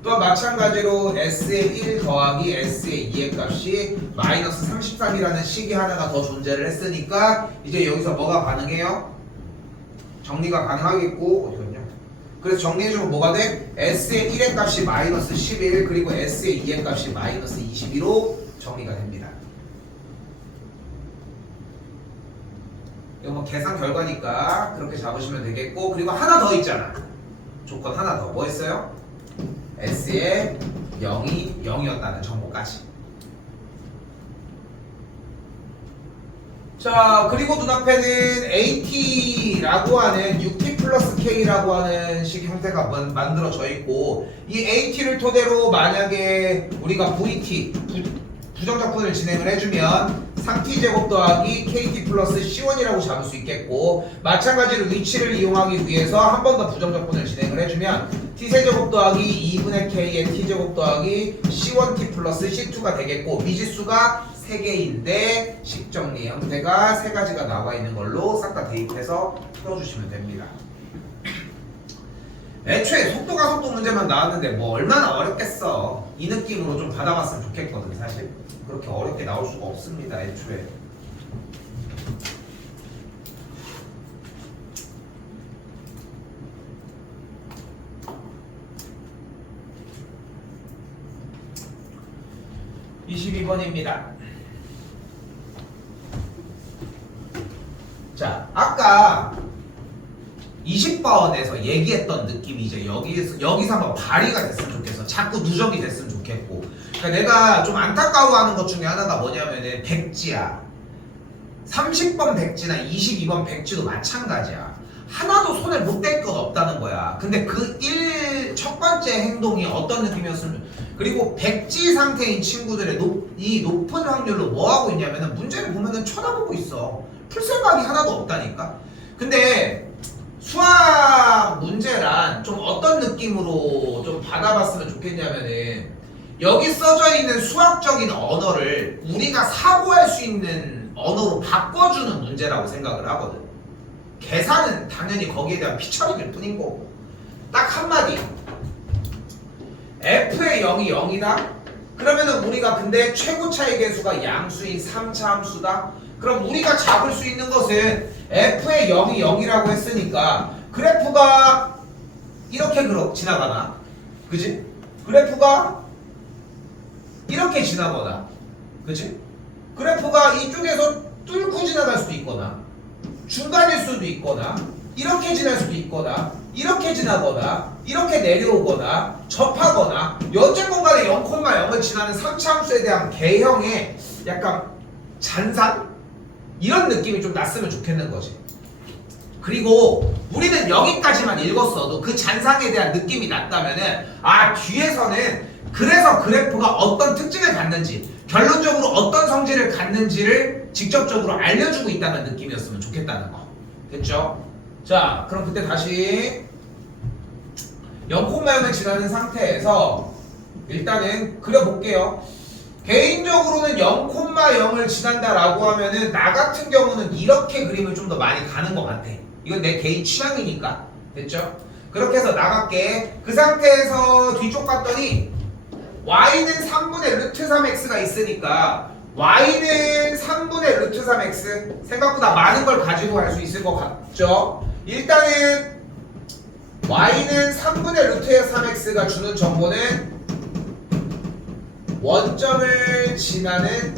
또한 마찬가지로 S의 1 더하기 S의 2의 값이 마이너스 33이라는 식이 하나가 더 존재를 했으니까 이제 여기서 뭐가 가능해요? 정리가 가능하겠고 어디갔냐? 그래서 정리해주면 뭐가 돼? S의 1의 값이 마이너스 11 그리고 S의 2의 값이 마이너스 22로 정리가 됩니다. 이거 뭐 계산 결과니까 그렇게 잡으시면 되겠고 그리고 하나 더 있잖아. 조건 하나 더. 뭐 있어요? S의 0이 0이었다는 정보까지. 자, 그리고 눈앞에는 AT라고 하는 6T 플러스 K라고 하는 식 형태가 만들어져 있고 이 AT를 토대로 만약에 우리가 VT 부정적분을 진행을 해주면 3t제곱 더하기 kt 플러스 c1이라고 잡을 수 있겠고 마찬가지로 위치를 이용하기 위해서 한 번 더 부정적분을 진행을 해주면 t세제곱 더하기 2분의 k의 t제곱 더하기 c1t 플러스 c2가 되겠고 미지수가 3개인데 식정리 형태가 3가지가 나와 있는 걸로 싹 다 대입해서 풀어주시면 됩니다. 애초에 속도가 속도 문제만 나왔는데 뭐 얼마나 어렵겠어. 이 느낌으로 좀 받아봤으면 좋겠거든. 사실 그렇게 어렵게 나올 수가 없습니다. 애초에. 22번입니다. 자, 아까 20번에서 얘기했던 느낌이 이제 여기서 한번 발휘가 됐으면 좋겠어. 자꾸 누적이 됐으면 좋겠고. 그러니까 내가 좀 안타까워하는 것 중에 하나가 뭐냐면은 백지야. 30번 백지나 22번 백지도 마찬가지야. 하나도 손을 못 댈 것 없다는 거야. 근데 그 첫 번째 행동이 어떤 느낌이었으면, 그리고 백지 상태인 친구들의 이 높은 확률로 뭐 하고 있냐면은 문제를 보면은 쳐다보고 있어. 풀 생각이 하나도 없다니까. 근데 수학 문제란 좀 어떤 느낌으로 좀 받아봤으면 좋겠냐면은, 여기 써져 있는 수학적인 언어를 우리가 사고할 수 있는 언어로 바꿔주는 문제라고 생각을 하거든. 계산은 당연히 거기에 대한 피처링일 뿐인 거고. 딱 한마디, f의 0이 0이다? 그러면은 우리가 근데 최고차의 계수가 양수인 3차 함수다? 그럼 우리가 잡을 수 있는 것은 f의 0이 0이라고 했으니까 그래프가 이렇게 지나가나? 그지? 그래프가 이렇게 지나거나, 그지? 그래프가 이쪽에서 뚫고 지나갈 수도 있거나, 중간일 수도 있거나, 이렇게 지날 수도 있거나, 이렇게 지나거나, 이렇게 내려오거나, 접하거나, 어쨌건 간에 0,0을 지나는 3차 함수에 대한 개형의 약간 잔상? 이런 느낌이 좀 났으면 좋겠는 거지. 그리고 우리는 여기까지만 읽었어도 그 잔상에 대한 느낌이 났다면은, 아, 뒤에서는 그래서 그래프가 어떤 특징을 갖는지, 결론적으로 어떤 성질을 갖는지를 직접적으로 알려주고 있다는 느낌이었으면 좋겠다는 거. 됐죠? 자, 그럼 그때 다시 0,0을 지나는 상태에서 일단은 그려볼게요. 개인적으로는 0,0을 지난다라고 하면은 나 같은 경우는 이렇게 그림을 좀 더 많이 가는 것 같아. 이건 내 개인 취향이니까. 됐죠? 그렇게 해서 나갈게. 그 상태에서 뒤쪽 봤더니 y는 3분의 루트 3x가 있으니까 y는 3분의 루트 3x, 생각보다 많은 걸 가지고 갈 수 있을 것 같죠? 일단은 y는 3분의 루트 3x가 주는 정보는 원점을 지나는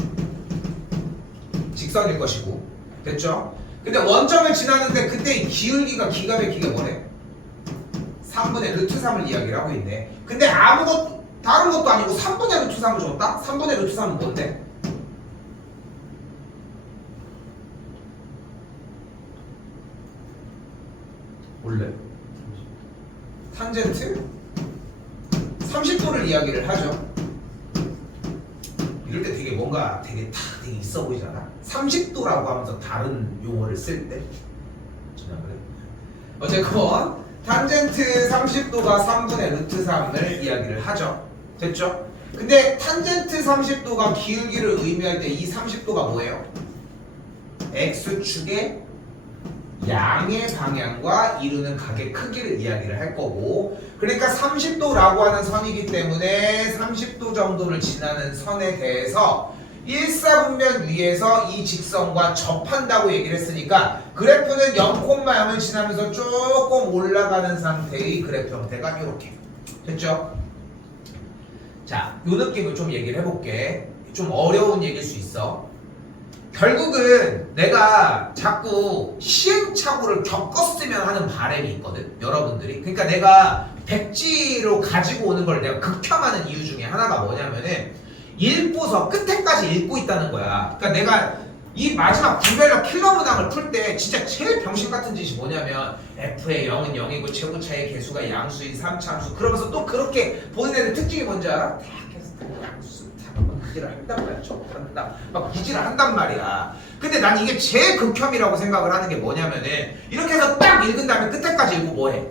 직선일 것이고, 됐죠? 근데 원점을 지나는데 그때 이 기울기가 기가 막히게 뭐래? 3분의 루트 3을 이야기를 하고 있네. 근데 아무것도 다른 것도 아니고 3분의 루트 3을 줬다? 3분의 루트 3은 뭔데? 원래 탄젠트 30도를 이야기를 하죠. 이럴 때 되게 뭔가 되게 있어 보이잖아. 30도라고 하면서 다른 용어를 쓸 때. 전혀 그래. 어쨌건 탄젠트 30도가 3분의 루트 3을 이야기를 하죠. 됐죠? 근데 탄젠트 30도가 기울기를 의미할 때 이 30도가 뭐예요? x축의 양의 방향과 이루는 각의 크기를 이야기를 할 거고, 그러니까 30도라고 하는 선이기 때문에 30도 정도를 지나는 선에 대해서 일사분면 위에서 이 직선과 접한다고 얘기를 했으니까 그래프는 0,0을 지나면서 조금 올라가는 상태의 그래프 형태가 이렇게. 됐죠? 자, 요 느낌을 좀 얘기를 해볼게. 좀 어려운 얘기일 수 있어. 결국은 내가 자꾸 시행착오를 겪었으면 하는 바람이 있거든, 여러분들이. 그러니까 내가 백지로 가지고 오는 걸 내가 극혐하는 이유 중에 하나가 뭐냐면은 읽고서 끝에까지 읽고 있다는 거야. 그러니까 내가 이 마지막 분별력 킬러 문항을 풀 때 진짜 제일 병신 같은 짓이 뭐냐면 f의 0은 0이고 최고차의 개수가 양수인 3차 함수, 그러면서 또 그렇게 본인의 특징이 뭔지 알아? 구질을 한단 말이야. 한다. 막 구질을 한단 말이야. 근데 난 이게 제일 극혐이라고 생각을 하는 게 뭐냐면은 이렇게 해서 딱 읽은 다음에 끝에까지 읽고 뭐해?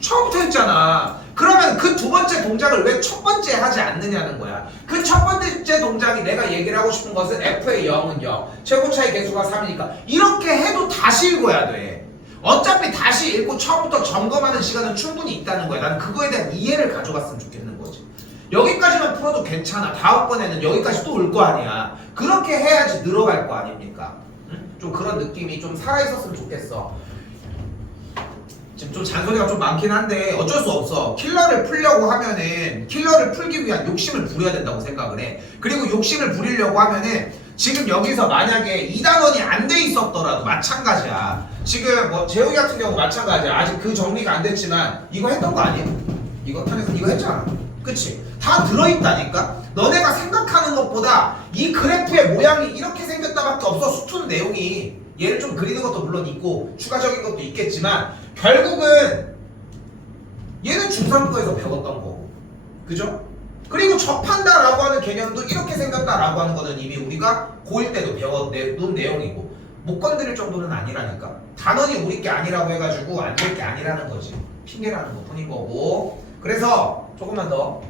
처음부터 읽잖아. 그러면 그 두 번째 동작을 왜 첫 번째 하지 않느냐는 거야. 그 첫 번째 동작이 내가 얘기를 하고 싶은 것은 f의 0은 0, 최고차의 개수가 3이니까 이렇게 해도 다시 읽어야 돼. 어차피 다시 읽고 처음부터 점검하는 시간은 충분히 있다는 거야. 나는 그거에 대한 이해를 가져갔으면 좋겠는 거지. 여기까지만 풀어도 괜찮아. 다음번에는 여기까지 또 올 거 아니야. 그렇게 해야지 늘어갈 거 아닙니까? 응? 좀 그런 느낌이 좀 살아있었으면 좋겠어. 지금 좀 잔소리가 좀 많긴 한데 어쩔 수 없어. 킬러를 풀려고 하면은 킬러를 풀기 위한 욕심을 부려야 된다고 생각을 해. 그리고 욕심을 부리려고 하면은 지금 여기서 만약에 2단원이 안 돼 있었더라도 마찬가지야. 지금 뭐 재욱이 같은 경우 마찬가지야. 아직 그 정리가 안 됐지만 이거 했던 거 아니야? 이거 탄에서 이거 했잖아. 그치? 다 들어있다니까? 너네가 생각하는 것보다 이 그래프의 모양이 이렇게 생겼다밖에 없어. 수툰 내용이. 얘를 좀 그리는 것도 물론 있고 추가적인 것도 있겠지만 결국은 얘는 중3부에서 배웠던 거고, 그죠? 그리고 접한다라고 하는 개념도 이렇게 생겼다라고 하는 거는 이미 우리가 고1 때도 배워놓은 내용이고 못 건드릴 정도는 아니라니까. 단원이 우리 게 아니라고 해가지고 안 될 게 아니라는 거지. 핑계라는 것 뿐인 거고. 그래서 조금만 더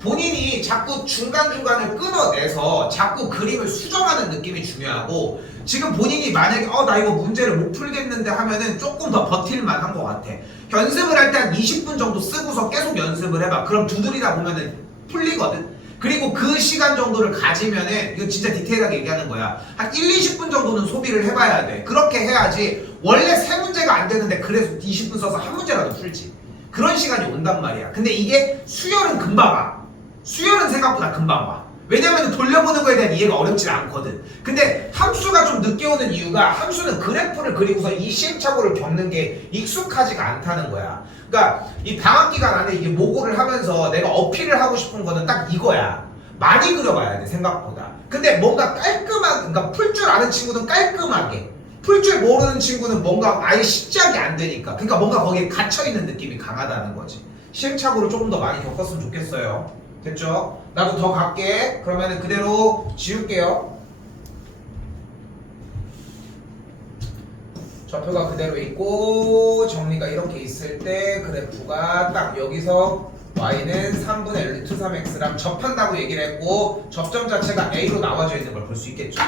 본인이 자꾸 중간중간을 끊어내서 자꾸 그림을 수정하는 느낌이 중요하고, 지금 본인이 만약에 나 이거 문제를 못 풀겠는데 하면은 조금 더 버틸만 한 것 같아. 연습을 할 때 한 20분 정도 쓰고서 계속 연습을 해봐. 그럼 두드리다 보면은 풀리거든. 그리고 그 시간 정도를 가지면은, 이거 진짜 디테일하게 얘기하는 거야, 한 1, 20분 정도는 소비를 해봐야 돼. 그렇게 해야지 원래 세 문제가 안 되는데 그래서 20분 써서 한 문제라도 풀지. 그런 시간이 온단 말이야. 근데 이게 수열은 금방 와. 수열은 생각보다 금방 와. 왜냐면 돌려보는 거에 대한 이해가 어렵지 않거든. 근데 함수가 좀 늦게 오는 이유가 함수는 그래프를 그리고서 이 시행착오를 겪는 게 익숙하지가 않다는 거야. 그러니까 이 방학 기간 안에 이게 모고를 하면서 내가 어필을 하고 싶은 거는 딱 이거야. 많이 그려봐야 돼, 생각보다. 근데 뭔가 깔끔하게, 그러니까 풀 줄 아는 친구는 깔끔하게, 풀 줄 모르는 친구는 뭔가 아예 시작이 안 되니까, 그러니까 뭔가 거기에 갇혀있는 느낌이 강하다는 거지. 시행착오를 조금 더 많이 겪었으면 좋겠어요. 됐죠? 나도 더 갈게. 그러면은 그대로 지울게요. 좌표가 그대로 있고 정리가 이렇게 있을 때 그래프가 딱 여기서 y는 3분의 루트 3x랑 접한다고 얘기를 했고, 접점 자체가 a로 나와져 있는 걸 볼 수 있겠죠?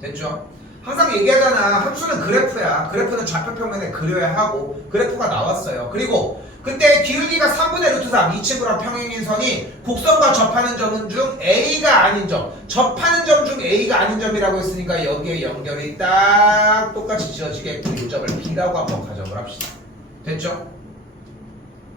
됐죠? 항상 얘기하잖아. 함수는 그래프야. 그래프는 좌표평면에 그려야 하고, 그래프가 나왔어요. 그리고 그때 기울기가 3분의 루트 3, 이 친구랑 평행인 선이 곡선과 접하는 점은 중 A가 아닌 점, 접하는 점 중 A가 아닌 점이라고 했으니까 여기에 연결이 딱 똑같이 지어지겠고, 이 점을 B라고 한번 가정을 합시다. 됐죠?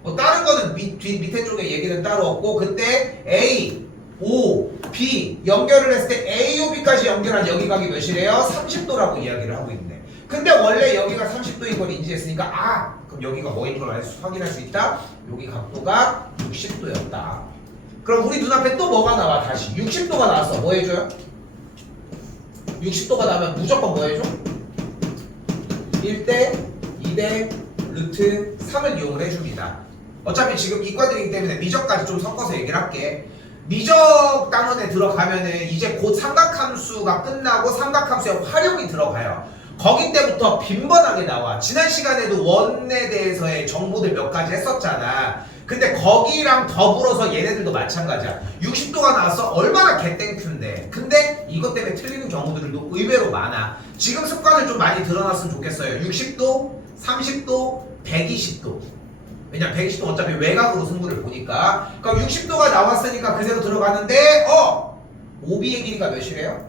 뭐 다른 거는 밑에 쪽에 얘기는 따로 없고, 그때 A, O, B 연결을 했을 때 A, O, B까지 연결한 여기 각이 몇이래요? 30도라고 이야기를 하고 있네. 근데 원래 여기가 30도인 걸 인지했으니까 그럼 여기가 뭐인 걸 확인할 수 있다? 여기 각도가 60도였다. 그럼 우리 눈앞에 또 뭐가 나와? 다시 60도가 나왔어. 뭐 해줘요? 60도가 나면 무조건 뭐 해줘? 1대 2대 루트 3을 이용을 해줍니다. 어차피 지금 이과들이기 때문에 미적까지 좀 섞어서 얘기를 할게. 미적 단원에 들어가면은 이제 곧 삼각함수가 끝나고 삼각함수의 활용이 들어가요. 거기 때부터 빈번하게 나와. 지난 시간에도 원에 대해서의 정보들 몇 가지 했었잖아. 근데 거기랑 더불어서 얘네들도 마찬가지야. 60도가 나왔어? 얼마나 개땡큐인데. 근데 이것 때문에 틀리는 경우들도 의외로 많아. 지금 습관을 좀 많이 드러났으면 좋겠어요. 60도, 30도, 120도. 왜냐 120도 어차피 외곽으로 승부를 보니까. 그럼 60도가 나왔으니까 그대로 들어가는데 OB의 길이가 몇이래요?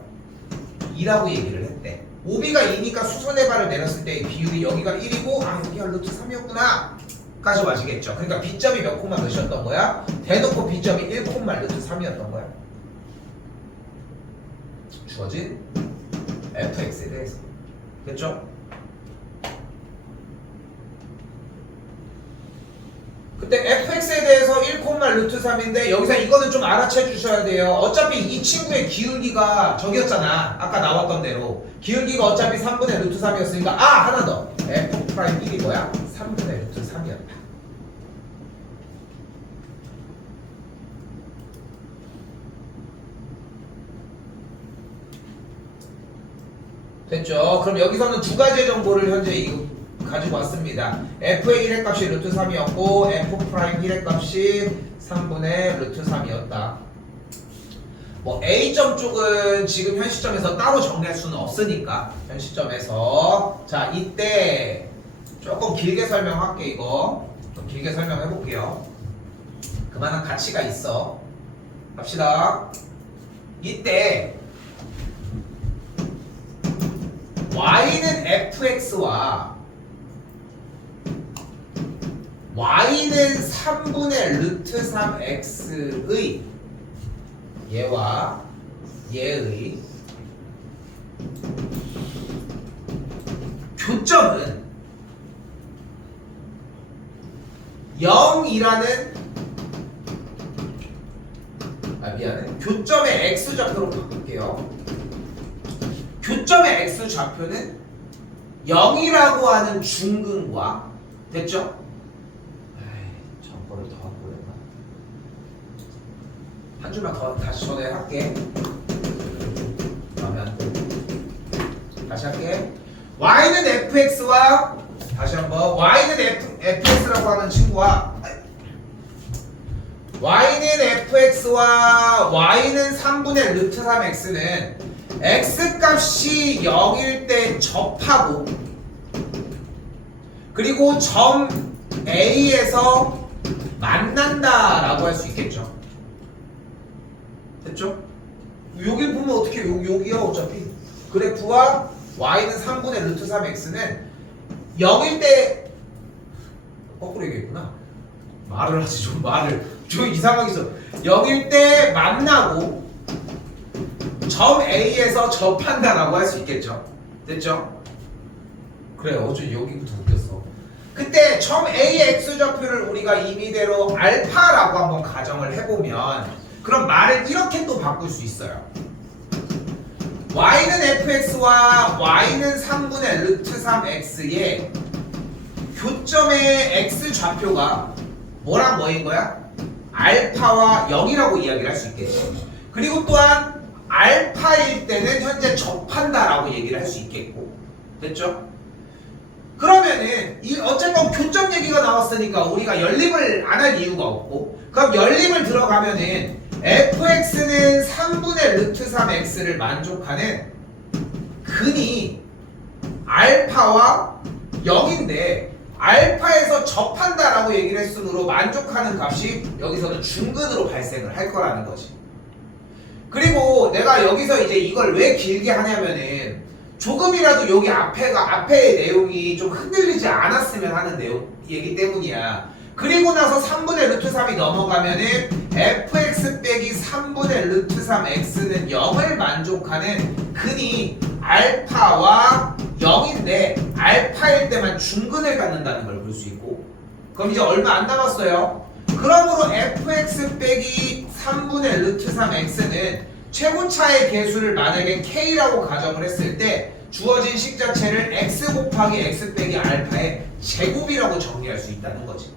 2라고 얘기를 했대. OB가 2니까 수선의 발을 내렸을 때 비율이 여기가 1이고 여기가 루트 3이었구나 까지 와지겠죠. 그러니까 B점이 몇 콤마 몇이었던 거야? 대놓고 B점이 1 콤마 루트 3이었던 거야. 주어진 fx에 대해서. 됐죠? 그때 fx에 대해서 1 콤마 루트 3인데 여기서 이거는 좀 알아채 주셔야 돼요. 어차피 이 친구의 기울기가 저기였잖아. 아까 나왔던 대로 기울기가 어차피 3분의 루트 3이었으니까 하나 더 f 프라임 1이 뭐야? 3분의 루트 3이었다. 됐죠? 그럼 여기서는 두 가지의 정보를 현재 가지고 왔습니다. f의 1의 값이 루트 3이었고 f 프라임 1의 값이 3분의 루트 3이었다. 뭐 A점 쪽은 지금 현 시점에서 따로 정리할 수는 없으니까 현 시점에서 자 이때 조금 길게 설명할게. 이거 좀 길게 설명해 볼게요. 그만한 가치가 있어. 갑시다. 이때 y는 fx와 y는 3분의 루트 3x의 얘와 얘의 교점은 0이라는 교점의 x좌표로 바꿀게요. 교점의 x좌표는 0이라고 하는 중근과 됐죠? 저거를 더 갖고 그랬나? 한 줄만 더 다시 전해할게. 그러면 다시 할게. y는 fx와 다시 한번 y는 fx라고 하는 친구와 y는 fx와 y는 3분의 루트 3x는 x값이 0일 때 접하고 그리고 점 A에서 만난다라고 할 수 있겠죠. 됐죠? 여기 보면 어떻게 여기야 어차피 그래프와 y는 3분의 루트 3x는 0일 때 거꾸로 얘기했구나. 말을 하지 좀 이상하게 써. 0일 때 만나고 점 A에서 접한다라고 할 수 있겠죠. 됐죠? 그래 어제 여기부터 웃겼어. 그때 점 A의 x좌표를 우리가 임의대로 알파라고 한번 가정을 해보면 그럼 말을 이렇게 또 바꿀 수 있어요. y는 fx와 y는 3분의 루트 3x의 교점의 x좌표가 뭐랑 뭐인 거야? 알파와 0이라고 이야기를 할 수 있겠죠. 그리고 또한 알파일 때는 현재 접한다라고 얘기를 할 수 있겠고 됐죠? 그러면은 어쨌건 교점 얘기가 나왔으니까 우리가 연립을 안 할 이유가 없고 그럼 연립을 들어가면은 fx는 3분의 루트 3x를 만족하는 근이 알파와 0인데 알파에서 접한다라고 얘기를 했으므로 만족하는 값이 여기서는 중근으로 발생을 할 거라는 거지. 그리고 내가 여기서 이제 이걸 왜 길게 하냐면은 조금이라도 여기 앞의 내용이 좀 흔들리지 않았으면 하는 얘기 때문이야. 그리고 나서 3분의 루트 3이 넘어가면은 fx 빼기 3분의 루트 3x는 0을 만족하는 근이 알파와 0인데 알파일 때만 중근을 갖는다는 걸 볼 수 있고 그럼 이제 얼마 안 남았어요. 그러므로 fx 빼기 3분의 루트 3x는 최고차의 개수를 만약에 k라고 가정을 했을 때 주어진 식 자체를 x 곱하기 x 빼기 알파의 제곱이라고 정리할 수 있다는 거지.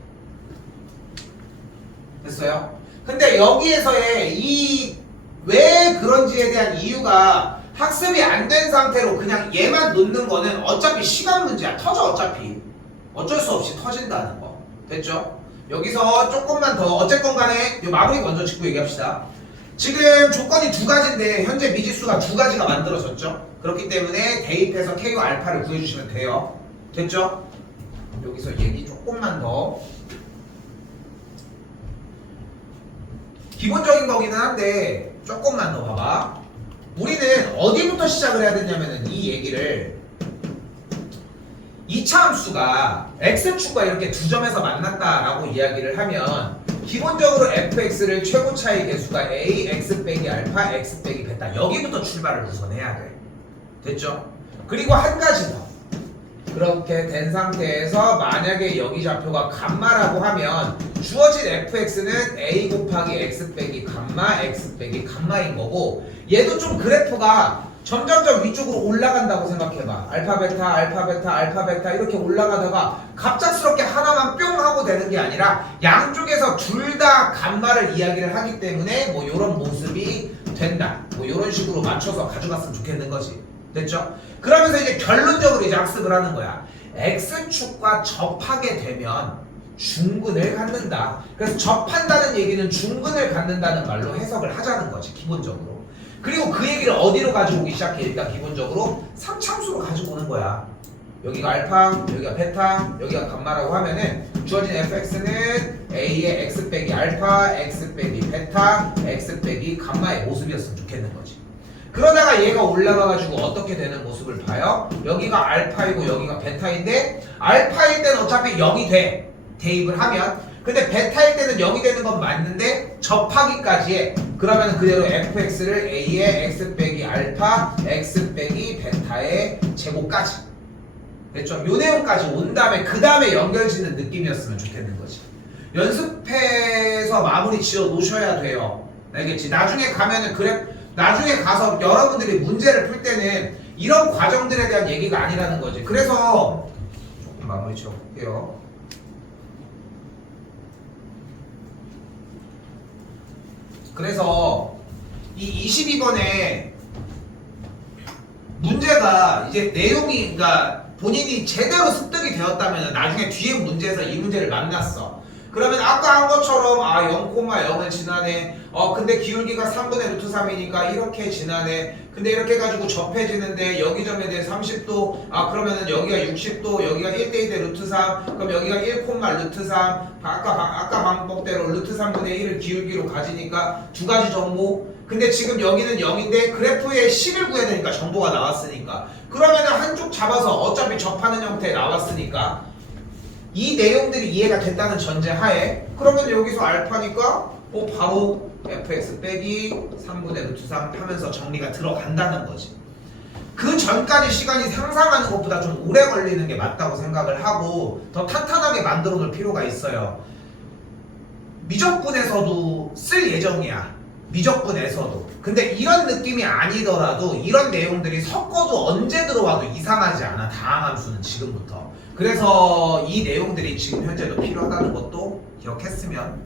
됐어요? 근데 여기에서의 왜 그런지에 대한 이유가 학습이 안 된 상태로 그냥 얘만 놓는 거는 어차피 시간 문제야. 터져 어차피. 어쩔 수 없이 터진다는 거. 됐죠? 여기서 조금만 더 어쨌건 간에 마무리 먼저 짓고 얘기합시다. 지금 조건이 두 가지인데 현재 미지수가 두 가지가 만들어졌죠? 그렇기 때문에 대입해서 K와 알파를 구해주시면 돼요. 됐죠? 여기서 얘기 조금만 더 기본적인 거기는 한데 조금만 더 봐봐. 우리는 어디부터 시작을 해야 되냐면은 이 얘기를 2차 함수가 x축과 이렇게 두 점에서 만났다라고 이야기를 하면 기본적으로 fx를 최고차의 개수가 a x 빼기 알파 x 빼기 베타 여기부터 출발을 우선 해야 돼. 됐죠? 그리고 한 가지 더 그렇게 된 상태에서 만약에 여기 좌표가 감마라고 하면 주어진 fx는 a 곱하기 x 빼기 감마 x 빼기 감마인 거고 얘도 좀 그래프가 점점점 위쪽으로 올라간다고 생각해봐. 알파 베타 알파 베타 알파 베타 이렇게 올라가다가 갑작스럽게 하나만 뿅 하고 되는 게 아니라 양쪽에서 둘 다 감마를 이야기를 하기 때문에 뭐 요런 모습이 된다 뭐 요런 식으로 맞춰서 가져갔으면 좋겠는 거지. 됐죠? 그러면서 이제 결론적으로 이제 학습을 하는 거야. x축과 접하게 되면 중근을 갖는다. 그래서 접한다는 얘기는 중근을 갖는다는 말로 해석을 하자는 거지 기본적으로. 그리고 그 얘기를 어디로 가지고 오기 시작해? 일단 기본적으로 3참수로 가지고 오는 거야. 여기가 알파, 여기가 베타, 여기가 감마라고 하면은 주어진 fx는 a의 x 빼기 알파, x 빼기 베타, x 빼기 감마의 모습이었으면 좋겠는 거지. 그러다가 얘가 올라가가지고 어떻게 되는 모습을 봐요? 여기가 알파이고 여기가 베타인데 알파일 때는 어차피 0이 돼. 대입을 하면. 근데 베타일 때는 0이 되는 건 맞는데 접하기까지 해. 그러면 그대로 fx를 a의 x 빼기 알파 x 빼기 베타의 제곱까지. 됐죠? 요 내용까지 온 다음에 그 다음에 연결짓는 느낌이었으면 좋겠는 거지. 연습해서 마무리 지어 놓으셔야 돼요. 알겠지? 나중에 가면은 그래, 나중에 가서 여러분들이 문제를 풀 때는 이런 과정들에 대한 얘기가 아니라는 거지. 그래서 조금 마무리 지어 볼게요. 그래서 이 22번에 문제가 이제 내용이, 그러니까 본인이 제대로 습득이 되었다면 나중에 뒤에 문제에서 이 문제를 만났어. 그러면 아까 한 것처럼 0,0을 지나네. 근데 기울기가 3분의 루트 3이니까 이렇게 지나네. 근데 이렇게 해가지고 접해지는데 여기 점에 대해 30도. 그러면은 여기가 60도, 여기가 1대1 대 루트 3. 그럼 여기가 1, 루트 3. 아까 방법대로 루트 3분의 1을 기울기로 가지니까 두 가지 정보. 근데 지금 여기는 0인데 그래프에 10을 구해야 되니까 정보가 나왔으니까. 그러면은 한쪽 잡아서 어차피 접하는 형태에 나왔으니까 이 내용들이 이해가 됐다는 전제하에 그러면 여기서 알파니까 바로 fx 빼기 3분의 루트 3 하면서 정리가 들어간다는 거지. 그 전까지 시간이 상상하는 것보다 좀 오래 걸리는 게 맞다고 생각을 하고 더 탄탄하게 만들어 놓을 필요가 있어요. 미적분에서도 쓸 예정이야. 미적분에서도. 근데 이런 느낌이 아니더라도 이런 내용들이 섞어도 언제 들어와도 이상하지 않아. 다항함수는 지금부터. 그래서 이 내용들이 지금 현재도 필요하다는 것도 기억했으면.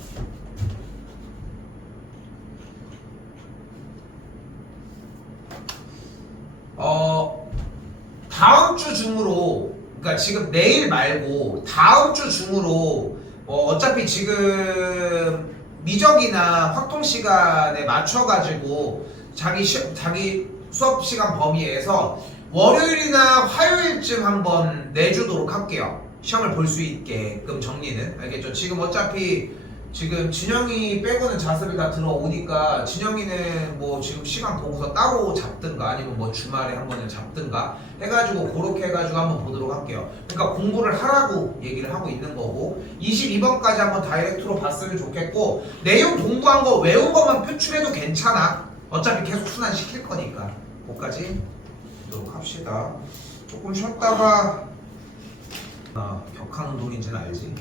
다음 주 중으로, 그러니까 지금 내일 말고 다음 주 중으로 어차피 지금 미적이나 확통 시간에 맞춰가지고 자기 수업 시간 범위에서 월요일이나 화요일쯤 한번 내주도록 할게요. 시험을 볼 수 있게끔 정리는. 알겠죠? 지금 어차피 지금 진영이 빼고는 자습이 다 들어오니까 진영이는 뭐 지금 시간 보고서 따로 잡든가 아니면 뭐 주말에 한 번을 잡든가 해가지고 그렇게 해가지고 한번 보도록 할게요. 그러니까 공부를 하라고 얘기를 하고 있는 거고 22번까지 한번 다이렉트로 봤으면 좋겠고 내용 공부한 거 외운 것만 표출해도 괜찮아. 어차피 계속 순환시킬 거니까. 그거까지 보도록 합시다. 조금 쉬었다가 격한 운동인지는 알지?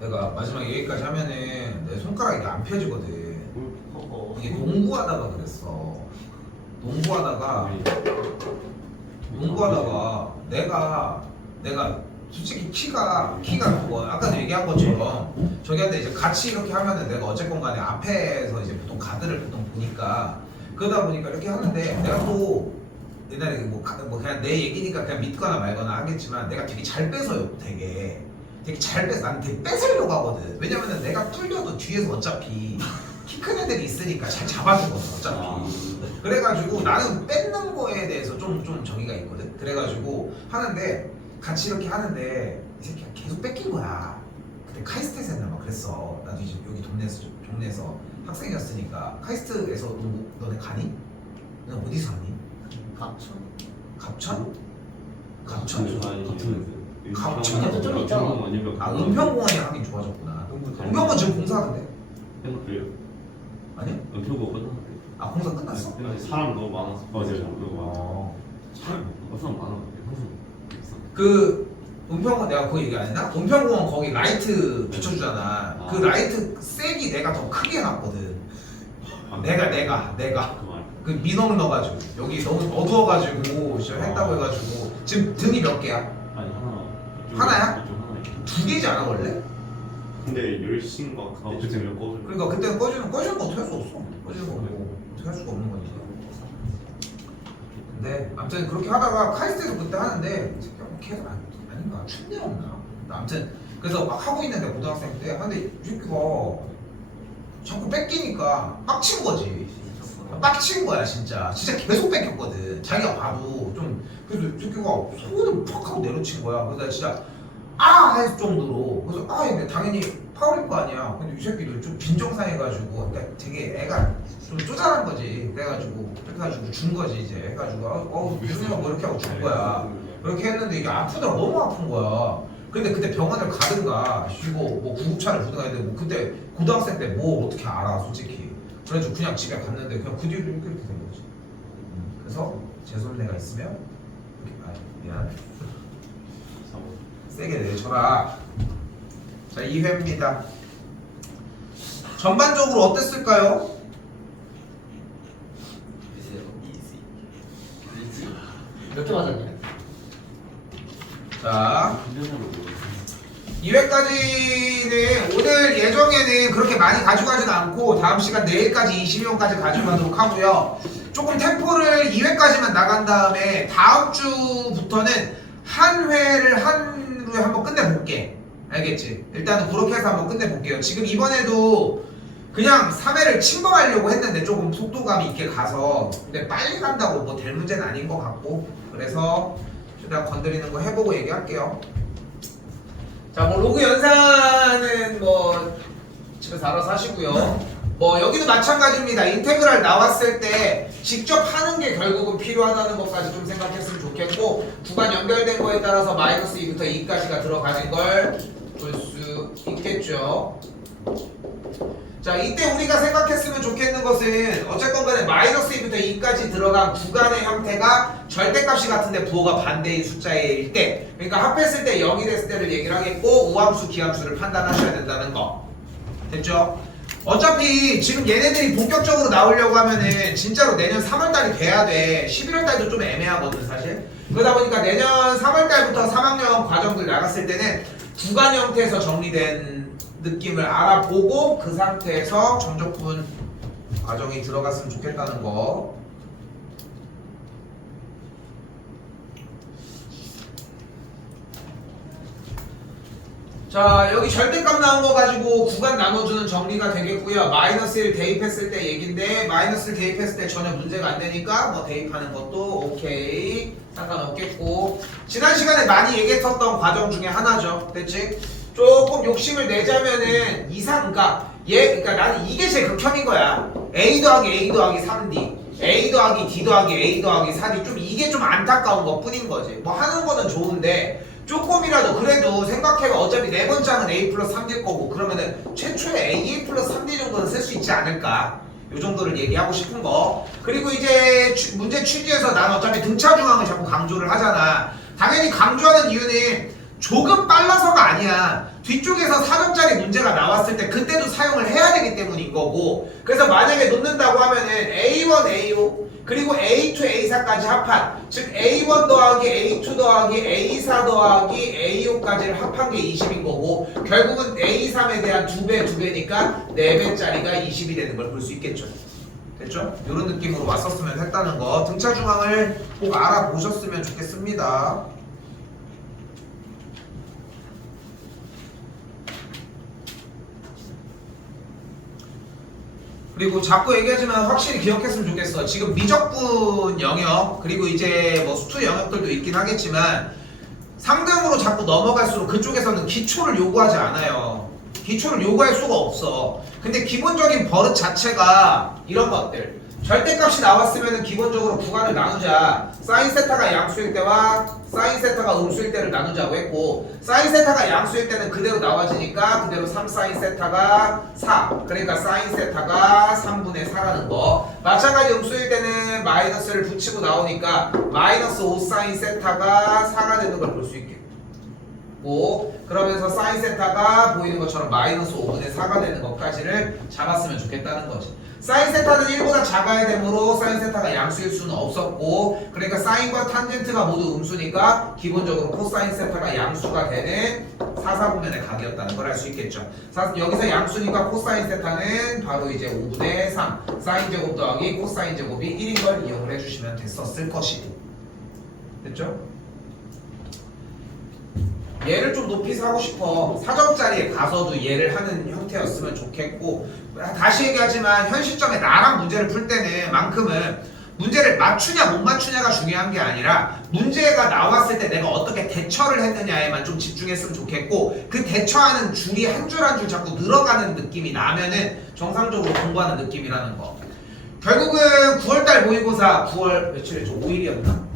내가 마지막에 여기까지 하면은 내 손가락이 안 펴지거든. 이게 농구하다가 그랬어. 농구하다가 내가 솔직히 키가 그거 아까도 얘기한 것처럼 저기한테 이제 같이 이렇게 하면은 내가 어쨌건 간에 앞에서 이제 보통 가드를 보통 보니까 그러다 보니까 이렇게 하는데 내가 또 옛날에 뭐 그냥 내 얘기니까 그냥 믿거나 말거나 하겠지만 내가 되게 잘 뺏어요. 되게 잘 뺏어. 나는 되게 뺏으려고 하거든. 왜냐면은 내가 뚫려도 뒤에서 어차피 키 큰 애들이 있으니까 잘 잡아주거든 어차피. 그래가지고 나는 뺏는 거에 대해서 좀 정의가 있거든. 그래가지고 하는데 같이 이렇게 하는데 이 새끼가 계속 뺏긴 거야. 그때 카이스트에서 했나 막 그랬어. 나도 이제 여기 동네에서 학생이었으니까. 카이스트에서 너네 가니? 너네 어디서 하니? 갑천? 갑천? 갑천에도 좀 있잖아. 은평공원이 하긴 좋아졌구나. 은평공원 지금 공사하는데? 그래요? 아니야? 은평구 끝났는데. 공사 끝났어? 사람 너무 많아서. 맞아요. 사람 많아. 항상 그 은평공원 내가 그거 얘기 안 했나? 은평공원 거기 라이트 비춰주잖아. 그 라이트 색이 내가 더 크게 해놨거든. 내가 그 민원 넣어가지고 여기 너무 어두워가지고 했다고 해가지고 지금 등이 몇 개야? 아니 하나야? 하나. 두 개지 않아 원래? 근데 10시인가 그때면 꺼져. 그러니까 그때는 꺼지는 거 어떻게 할 수 없어. 꺼지는 거 없고 어떻게 할 수가 없는 거니까. 근데 아무튼 그렇게 하다가 카이스트에서 그때 하는데 이 새끼가 뭐 계속 아닌가 춘대였나. 아무튼 그래서 막 하고 있는데 고등학생 때 하는데 이 새끼가 자꾸 뺏기니까 빡친 거지. 빡친 거야 진짜 계속 뺏겼거든. 자기가 봐도 좀. 그래서 이 새끼가 손을 팍 하고 내려친 거야. 그래서 나 진짜 할 정도로. 그래서 근데 당연히 파울일 거 아니야. 근데 이 새끼도 좀 빈정상해가지고 그러니까 되게 애가 좀 쪼잔한 거지. 그래가지고 준 거지 이제. 해가지고 유준이가 뭐 이렇게 하고 준 거야. 그렇게 했는데 이게 아프더라. 너무 아픈 거야. 근데 그때 병원을 가든가 이거 뭐 구급차를 부든가 했는데 뭐 그때 고등학생 때 뭐 어떻게 알아 솔직히. 그래가지고 그냥 집에 갔는데 그냥 그 뒤로 이렇게 된 거지. 그래서 재손내가 있으면 이렇게 미안 세게 내쳐라. 자 2회입니다. 전반적으로 어땠을까요? 몇 개 맞았냐? 자 훈련으로 2회까지는 오늘 예정에는 그렇게 많이 가져가지는 않고 다음 시간 내일까지 20회까지 가져가도록 하고요. 조금 템포를 2회까지만 나간 다음에 다음 주부터는 한 회를 하루에 한번 끝내볼게. 알겠지? 일단은 그렇게 해서 한번 끝내볼게요. 지금 이번에도 그냥 3회를 침범하려고 했는데 조금 속도감이 있게 가서 근데 빨리 간다고 뭐 될 문제는 아닌 것 같고 그래서 일단 건드리는 거 해보고 얘기할게요. 자, 뭐 로그 연산은 뭐 집에서 알아서 하시고요. 뭐 여기도 마찬가지입니다. 인테그랄 나왔을 때 직접 하는 게 결국은 필요하다는 것까지 좀 생각했으면 좋겠고 구간 연결된 거에 따라서 마이너스 2부터 2까지가 들어가는 걸 볼 수 있겠죠. 자, 이때 우리가 생각했으면 좋겠는 것은 어쨌건 간에 마이너스 2부터 2까지 들어간 구간의 형태가 절대값이 같은데 부호가 반대인 숫자일 때 그러니까 합했을 때 0이 됐을 때를 얘기를 하겠고 우함수, 기함수를 판단하셔야 된다는 거 됐죠? 어차피 지금 얘네들이 본격적으로 나오려고 하면은 진짜로 내년 3월달이 돼야 돼. 11월달도 좀 애매하거든 사실. 그러다 보니까 내년 3월달부터 3학년 과정들 나갔을 때는 구간 형태에서 정리된 느낌을 알아보고 그 상태에서 정적분 과정이 들어갔으면 좋겠다는 거. 자, 여기 절대값 나온 거 가지고 구간 나눠주는 정리가 되겠고요. 마이너스 1 대입했을 때 얘긴데 마이너스 1 대입했을 때 전혀 문제가 안 되니까 뭐 대입하는 것도 오케이 상관없겠고 지난 시간에 많이 얘기했었던 과정 중에 하나죠. 됐지? 조금 욕심을 내자면은 그러니까 나는 이게 제일 극혐인 거야. A 더하기 A 더하기 3D A 더하기 D 더하기 A 더하기 4D 좀 이게 좀 안타까운 것 뿐인 거지. 뭐 하는 거는 좋은데 조금이라도 그래도 생각해봐. 어차피 네 번째는 A 플러스 3D일 거고 그러면은 최초에 A 플러스 3D 정도는 쓸 수 있지 않을까. 요 정도를 얘기하고 싶은 거. 그리고 이제 문제 취지에서 난 어차피 등차 중앙을 자꾸 강조를 하잖아. 당연히 강조하는 이유는 조금 빨라서가 아니야. 뒤쪽에서 4점짜리 문제가 나왔을 때 그때도 사용을 해야 되기 때문인 거고 그래서 만약에 놓는다고 하면은 A1, A5 그리고 A2, A4까지 합한 즉 A1 더하기 A2 더하기 A4 더하기 A5까지를 합한 게 20인 거고 결국은 A3에 대한 2배니까 4배짜리가 20이 되는 걸 볼 수 있겠죠. 됐죠? 이런 느낌으로 왔었으면 했다는 거 등차 중앙을 꼭 알아보셨으면 좋겠습니다. 그리고 자꾸 얘기하지만 확실히 기억했으면 좋겠어. 지금 미적분 영역 그리고 이제 뭐 수투 영역들도 있긴 하겠지만 상등으로 자꾸 넘어갈수록 그쪽에서는 기초를 요구하지 않아요. 기초를 요구할 수가 없어. 근데 기본적인 버릇 자체가 이런 것들 절대값이 나왔으면 기본적으로 구간을 나누자. 사인 세타가 양수일 때와 사인 세타가 음수일 때를 나누자고 했고 사인 세타가 양수일 때는 그대로 나와지니까 그대로 3 사인 세타가 4 그러니까 사인 세타가 3분의 4라는 거. 마찬가지 음수일 때는 마이너스를 붙이고 나오니까 마이너스 5 사인 세타가 4가 되는 걸 볼 수 있겠고 그러면서 사인 세타가 보이는 것처럼 마이너스 5분의 4가 되는 것까지를 잡았으면 좋겠다는 거지. 사인 세타는 1보다 작아야 되므로 사인 세타가 양수일 수는 없었고 그러니까 사인과 탄젠트가 모두 음수니까 기본적으로 코사인 세타가 양수가 되는 4,4분면의 각이었다는 걸 알 수 있겠죠. 여기서 양수니까 코사인 세타는 바로 이제 5분의 3 사인 제곱 더하기 코사인 제곱이 1인 걸 이용을 해주시면 됐었을 것이고 됐죠? 얘를 좀 높이 사고 싶어. 4점짜리에 가서도 얘를 하는 형태였으면 좋겠고 다시 얘기하지만 현 시점에 나랑 문제를 풀 때는 만큼은 문제를 맞추냐 못 맞추냐가 중요한 게 아니라 문제가 나왔을 때 내가 어떻게 대처를 했느냐에만 좀 집중했으면 좋겠고 그 대처하는 줄이 한 줄 한 줄 자꾸 늘어가는 느낌이 나면은 정상적으로 공부하는 느낌이라는 거. 결국은 9월달 모의고사 9월 며칠이죠? 5일이었나?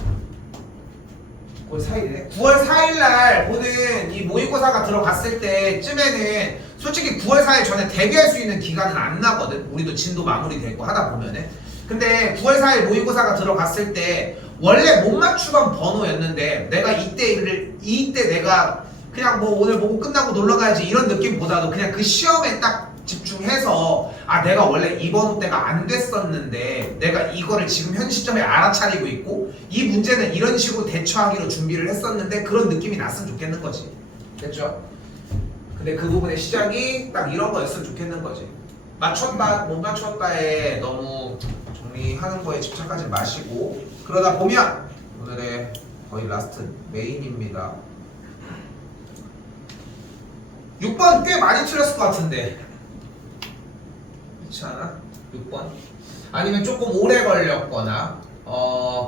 9월 4일이네. 9월 4일날 보는 이 모의고사가 들어갔을 때쯤에는 솔직히 9월 4일 전에 대비할 수 있는 기간은 안 나거든. 우리도 진도 마무리되고 하다 보면은. 근데 9월 4일 모의고사가 들어갔을 때 원래 못 맞추던 번호였는데 내가 이때 내가 그냥 뭐 오늘 보고 끝나고 놀러 가야지 이런 느낌보다도 그냥 그 시험에 딱 집중해서 아 내가 원래 이 번호 때가 안 됐었는데 내가 이거를 지금 현 시점에 알아차리고 있고 이 문제는 이런 식으로 대처하기로 준비를 했었는데 그런 느낌이 났으면 좋겠는 거지. 됐죠? 근데 그 부분의 시작이 딱 이런 거였으면 좋겠는 거지. 맞췄다 못 맞췄다에 너무 정리하는 거에 집착하지 마시고 그러다 보면 오늘의 거의 라스트 메인입니다. 6번 꽤 많이 틀렸을 것 같은데 그렇지 않아? 6번? 아니면 조금 오래 걸렸거나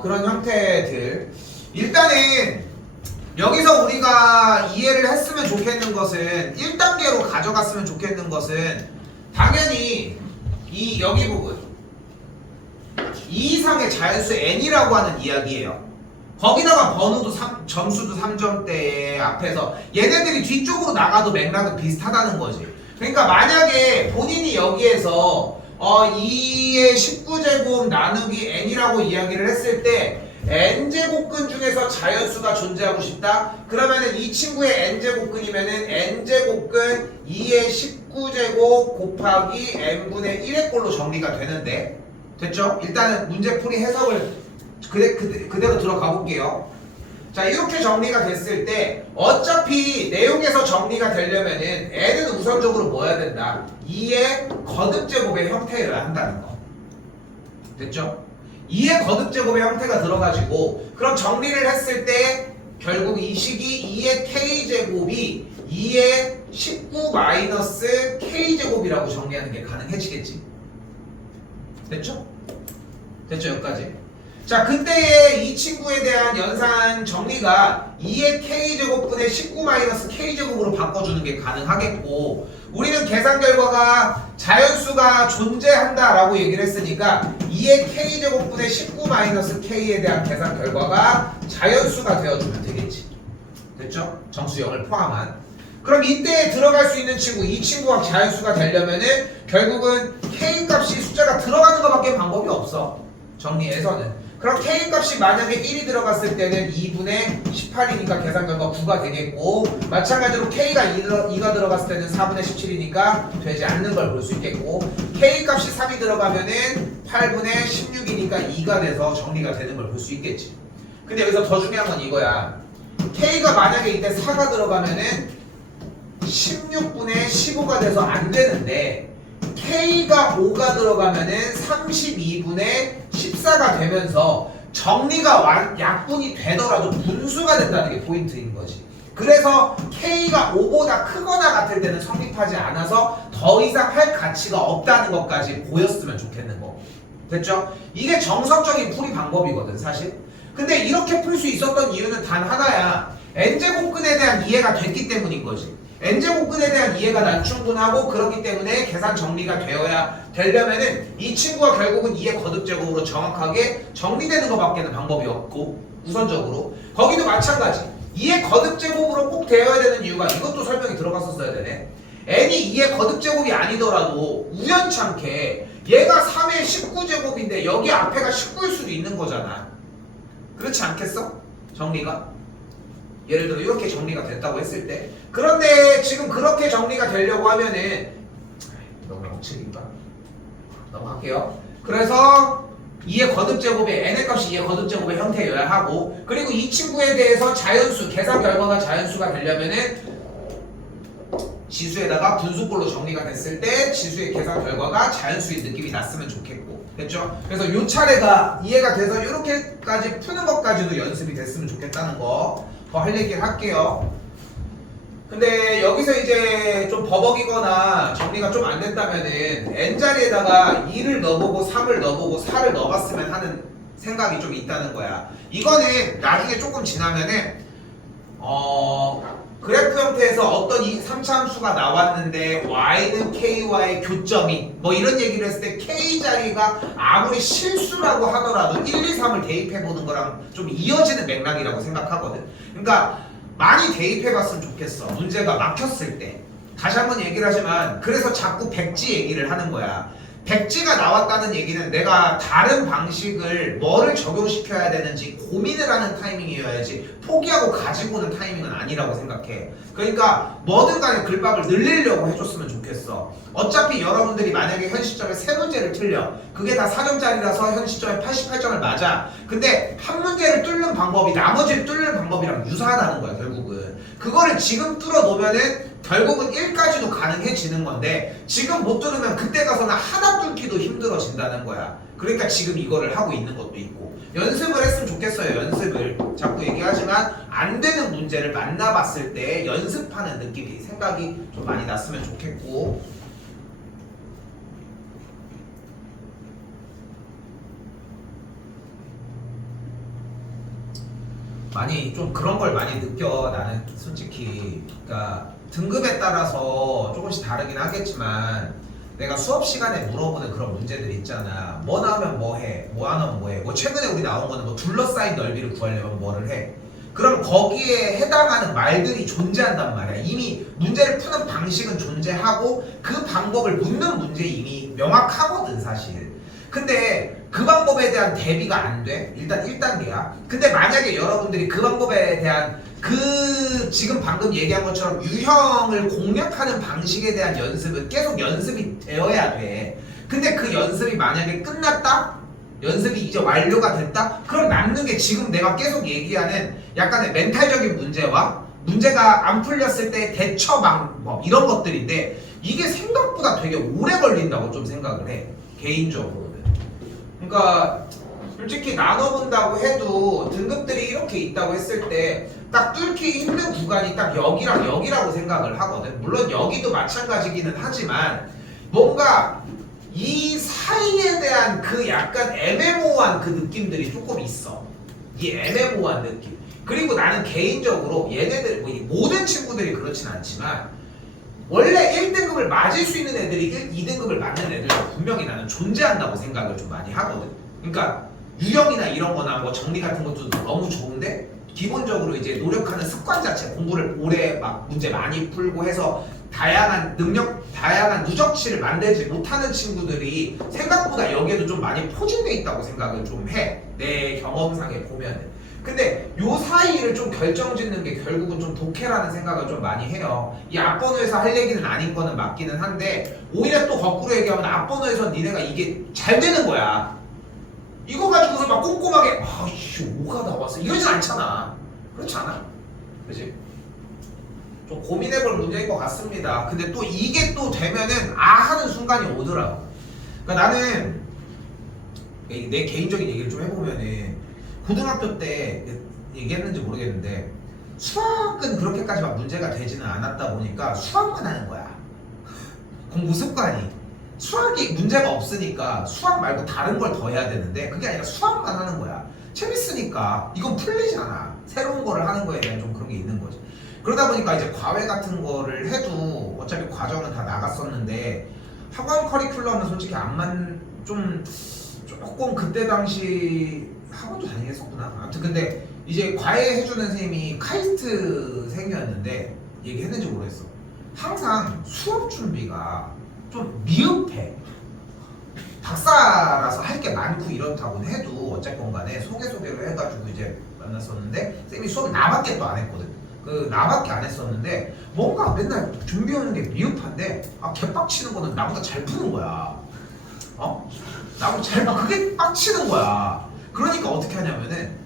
그런 형태들. 일단은 여기서 우리가 이해를 했으면 좋겠는 것은 1단계로 가져갔으면 좋겠는 것은 당연히 이 여기 부분 2 이상의 자연수 n이라고 하는 이야기예요. 거기다가 번호도 점수도 3점대에 앞에서 얘네들이 뒤쪽으로 나가도 맥락은 비슷하다는 거지. 그러니까 만약에 본인이 여기에서 2의 19제곱 나누기 n이라고 이야기를 했을 때 n제곱근 중에서 자연수가 존재하고 싶다? 그러면은 이 친구의 n제곱근이면은 n제곱근 2의 19제곱 곱하기 n분의 1의 꼴로 정리가 되는데 됐죠? 일단은 문제풀이 해석을 그대로 들어가 볼게요. 자 이렇게 정리가 됐을 때 어차피 내용에서 정리가 되려면은 n은 우선적으로 뭐여야 된다? 2의 거듭제곱의 형태여야 한다는 거. 됐죠? 2의 거듭제곱의 형태가 들어가지고 그럼 정리를 했을 때 결국 이 식이 2의 k제곱이 2의 19 마이너스 k제곱이라고 정리하는 게 가능해지겠지. 됐죠? 됐죠 여기까지? 자 그때의 이 친구에 대한 연산 정리가 2의 k제곱분의 19 마이너스 k제곱으로 바꿔주는 게 가능하겠고 우리는 계산 결과가 자연수가 존재한다라고 얘기를 했으니까 2의 k제곱분의 19 마이너스 k에 대한 계산 결과가 자연수가 되어주면 되겠지. 됐죠? 정수 0을 포함한. 그럼 이때 들어갈 수 있는 친구, 이 친구가 자연수가 되려면은 결국은 k 값이 숫자가 들어가는 것밖에 방법이 없어. 정리해서는. 그럼 k 값이 만약에 1이 들어갔을 때는 2분의 18이니까 계산 결과 9가 되겠고 마찬가지로 k가 2가 들어갔을 때는 4분의 17이니까 되지 않는 걸 볼 수 있겠고 k 값이 3이 들어가면은 8분의 16이니까 2가 돼서 정리가 되는 걸 볼 수 있겠지. 근데 여기서 더 중요한 건 이거야. k가 만약에 이때 4가 들어가면은 16분의 15가 돼서 안 되는데 k가 5가 들어가면은 32분의 14가 되면서 정리가 약분이 되더라도 분수가 된다는 게 포인트인 거지. 그래서 k가 5보다 크거나 같을 때는 성립하지 않아서 더 이상 할 가치가 없다는 것까지 보였으면 좋겠는 거. 됐죠? 이게 정석적인 풀이 방법이거든 사실. 근데 이렇게 풀 수 있었던 이유는 단 하나야. n제곱근에 대한 이해가 됐기 때문인 거지. n제곱근에 대한 이해가 난 충분하고 그렇기 때문에 계산 정리가 되려면은 이 친구가 결국은 2의 거듭제곱으로 정확하게 정리되는 것밖에는 방법이 없고 우선적으로 거기도 마찬가지 2의 거듭제곱으로 꼭 되어야 되는 이유가 이것도 설명이 들어갔었어야 되네. n이 2의 거듭제곱이 아니더라도 우연찮게 얘가 3의 19제곱인데 여기 앞에가 19일 수도 있는 거잖아. 그렇지 않겠어? 정리가? 예를 들어 이렇게 정리가 됐다고 했을 때 그런데 지금 그렇게 정리가 되려고 하면은 너무 억측인가? 넘어갈게요. 그래서 2의 거듭제곱의 n의 값이 2의 거듭제곱의 형태여야 하고 그리고 이 친구에 대해서 자연수 계산 결과가 자연수가 되려면은 지수에다가 분수꼴로 정리가 됐을 때 지수의 계산 결과가 자연수인 느낌이 났으면 좋겠고 됐죠? 그래서 요 차례가 이해가 돼서 이렇게까지 푸는 것까지도 연습이 됐으면 좋겠다는 거 더 할 얘기를 할게요. 근데 여기서 이제 좀 버벅이거나 정리가 좀 안 됐다면은 n자리에다가 2를 넣어보고 3을 넣어보고 4를 넣어봤으면 하는 생각이 좀 있다는 거야. 이거는 나중에 조금 지나면은 그래프 형태에서 어떤 이 3차 함수가 나왔는데 y는 k와의 교점이 뭐 이런 얘기를 했을 때 k 자리가 아무리 실수라고 하더라도 1, 2, 3을 대입해보는 거랑 좀 이어지는 맥락이라고 생각하거든. 그러니까 많이 대입해봤으면 좋겠어. 문제가 막혔을 때. 다시 한번 얘기를 하지만 그래서 자꾸 백지 얘기를 하는 거야. 백지가 나왔다는 얘기는 내가 다른 방식을 뭐를 적용시켜야 되는지 고민을 하는 타이밍이어야지 포기하고 가지고 오는 타이밍은 아니라고 생각해. 그러니까 뭐든 간에 글밥을 늘리려고 해줬으면 좋겠어. 어차피 여러분들이 만약에 현 시점에 3문제를 틀려. 그게 다 4점짜리라서 현 시점에 88점을 맞아. 근데 한 문제를 뚫는 방법이 나머지를 뚫는 방법이랑 유사하다는 거야 결국은. 그거를 지금 뚫어놓으면은 결국은 1까지도 가능해지는 건데 지금 못 뚫으면 그때 가서는 하나 뚫기도 힘들어진다는 거야. 그러니까 지금 이거를 하고 있는 것도 있고 연습을 했으면 좋겠어요. 연습을 자꾸 얘기하지만 안 되는 문제를 만나봤을 때 연습하는 느낌이 생각이 좀 많이 났으면 좋겠고 많이 좀 그런 걸 많이 느껴. 나는 솔직히 그러니까 등급에 따라서 조금씩 다르긴 하겠지만 내가 수업 시간에 물어보는 그런 문제들 있잖아. 뭐 나오면 뭐 해? 뭐 안 나오면 뭐 해? 뭐 최근에 우리 나온 거는 뭐 둘러싸인 넓이를 구하려면 뭐를 해? 그럼 거기에 해당하는 말들이 존재한단 말이야. 이미 문제를 푸는 방식은 존재하고 그 방법을 묻는 문제 이미 명확하거든 사실. 근데 그 방법에 대한 대비가 안 돼. 일단 1단계야. 근데 만약에 여러분들이 그 방법에 대한 그 지금 방금 얘기한 것처럼 유형을 공략하는 방식에 대한 연습은 계속 연습이 되어야 돼. 근데 그 연습이 만약에 끝났다? 연습이 이제 완료가 됐다? 그럼 남는 게 지금 내가 계속 얘기하는 약간의 멘탈적인 문제와 문제가 안 풀렸을 때 대처 방법 이런 것들인데 이게 생각보다 되게 오래 걸린다고 좀 생각을 해. 개인적으로는. 그러니까 솔직히 나눠본다고 해도 등급들이 이렇게 있다고 했을 때 딱 뚫기 힘든 구간이 딱 여기랑 여기라고 생각을 하거든. 물론 여기도 마찬가지기는 하지만 뭔가 이 사이에 대한 그 약간 애매모호한 그 느낌들이 조금 있어. 이 애매모호한 느낌. 그리고 나는 개인적으로 얘네들 뭐 모든 친구들이 그렇진 않지만 원래 1등급을 맞을 수 있는 애들이 2등급을 맞는 애들도 분명히 나는 존재한다고 생각을 좀 많이 하거든. 그러니까 유형이나 이런 거나 뭐 정리 같은 것도 너무 좋은데 기본적으로 이제 노력하는 습관 자체 공부를 오래 막 문제 많이 풀고 해서 다양한 능력, 다양한 누적치를 만들지 못하는 친구들이 생각보다 여기에도 좀 많이 포진돼 있다고 생각을 좀 해. 내 경험상에 보면은. 근데 요 사이를 좀 결정짓는 게 결국은 좀 독해라는 생각을 좀 많이 해요. 이 앞번호에서 할 얘기는 아닌 거는 맞기는 한데 오히려 또 거꾸로 얘기하면 앞번호에서 니네가 이게 잘 되는 거야. 이거 가지고서 막 꼼꼼하게 아이씨 5가 나왔어 이러진 않잖아. 그렇지 않아? 그치? 좀 고민해볼 문제인 것 같습니다. 근데 또 이게 또 되면은 아 하는 순간이 오더라고. 그러니까 나는 내 개인적인 얘기를 좀 해보면은 고등학교 때 얘기했는지 모르겠는데 수학은 그렇게까지 막 문제가 되지는 않았다 보니까 수학만 하는 거야. 공부 습관이. 수학이 문제가 없으니까 수학 말고 다른 걸 더 해야 되는데 그게 아니라 수학만 하는 거야. 재밌으니까 이건 풀리지 않아. 새로운 거를 하는 거에 대한 좀 그런 게 있는 거지. 그러다 보니까 이제 과외 같은 거를 해도 어차피 과정은 다 나갔었는데 학원 커리큘럼은 솔직히 좀 조금 그때 당시 학원도 다니긴 했었구나. 아무튼 근데 이제 과외 해주는 선생님이 카이스트생이었는데 얘기했는지 모르겠어. 항상 수업 준비가 좀 미흡해. 박사라서 할 게 많고 이렇다고는 해도 어쨌건 간에 소개를 해가지고 이제 만났었는데 선생님이 수업 나밖에 또 안 했거든. 그 나밖에 안 했었는데 뭔가 맨날 준비하는 게 미흡한데 아 개빡치는 거는 나보다 잘 푸는 거야. 나보다 그게 빡치는 거야. 그러니까 어떻게 하냐면은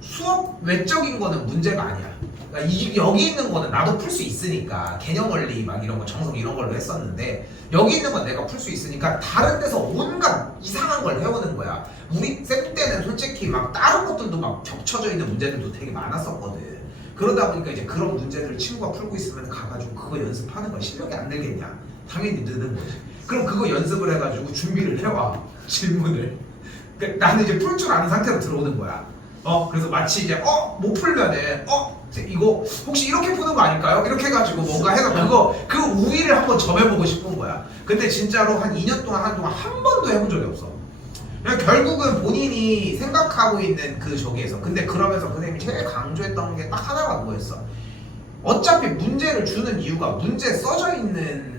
수업 외적인 거는 문제가 아니야. 그러니까 여기 있는 거는 나도 풀 수 있으니까 개념 원리 막 이런 거 정석 이런 걸로 했었는데 여기 있는 건 내가 풀 수 있으니까 다른 데서 온갖 이상한 걸 해오는 거야. 우리 쌤 때는 솔직히 막 다른 것들도 막 겹쳐져 있는 문제들도 되게 많았었거든. 그러다 보니까 이제 그런 문제들을 친구가 풀고 있으면 가가지고 그거 연습하는 거야. 실력이 안 늘겠냐? 당연히 느는 거지. 그럼 그거 연습을 해가지고 준비를 해와. 질문을. 그러니까 나는 이제 풀 줄 아는 상태로 들어오는 거야. 그래서 마치 이제 못 풀면은 이거 혹시 이렇게 푸는 거 아닐까요? 이렇게 해가지고 뭔가 해서 그 우위를 한번 점해보고 싶은 거야. 근데 진짜로 한 2년 동안 한 번도 해본 적이 없어. 그냥 결국은 본인이 생각하고 있는 그 저기에서. 근데 그러면서 선생님이 제일 강조했던 게 딱 하나가 뭐였어? 어차피 문제를 주는 이유가 문제에 써져 있는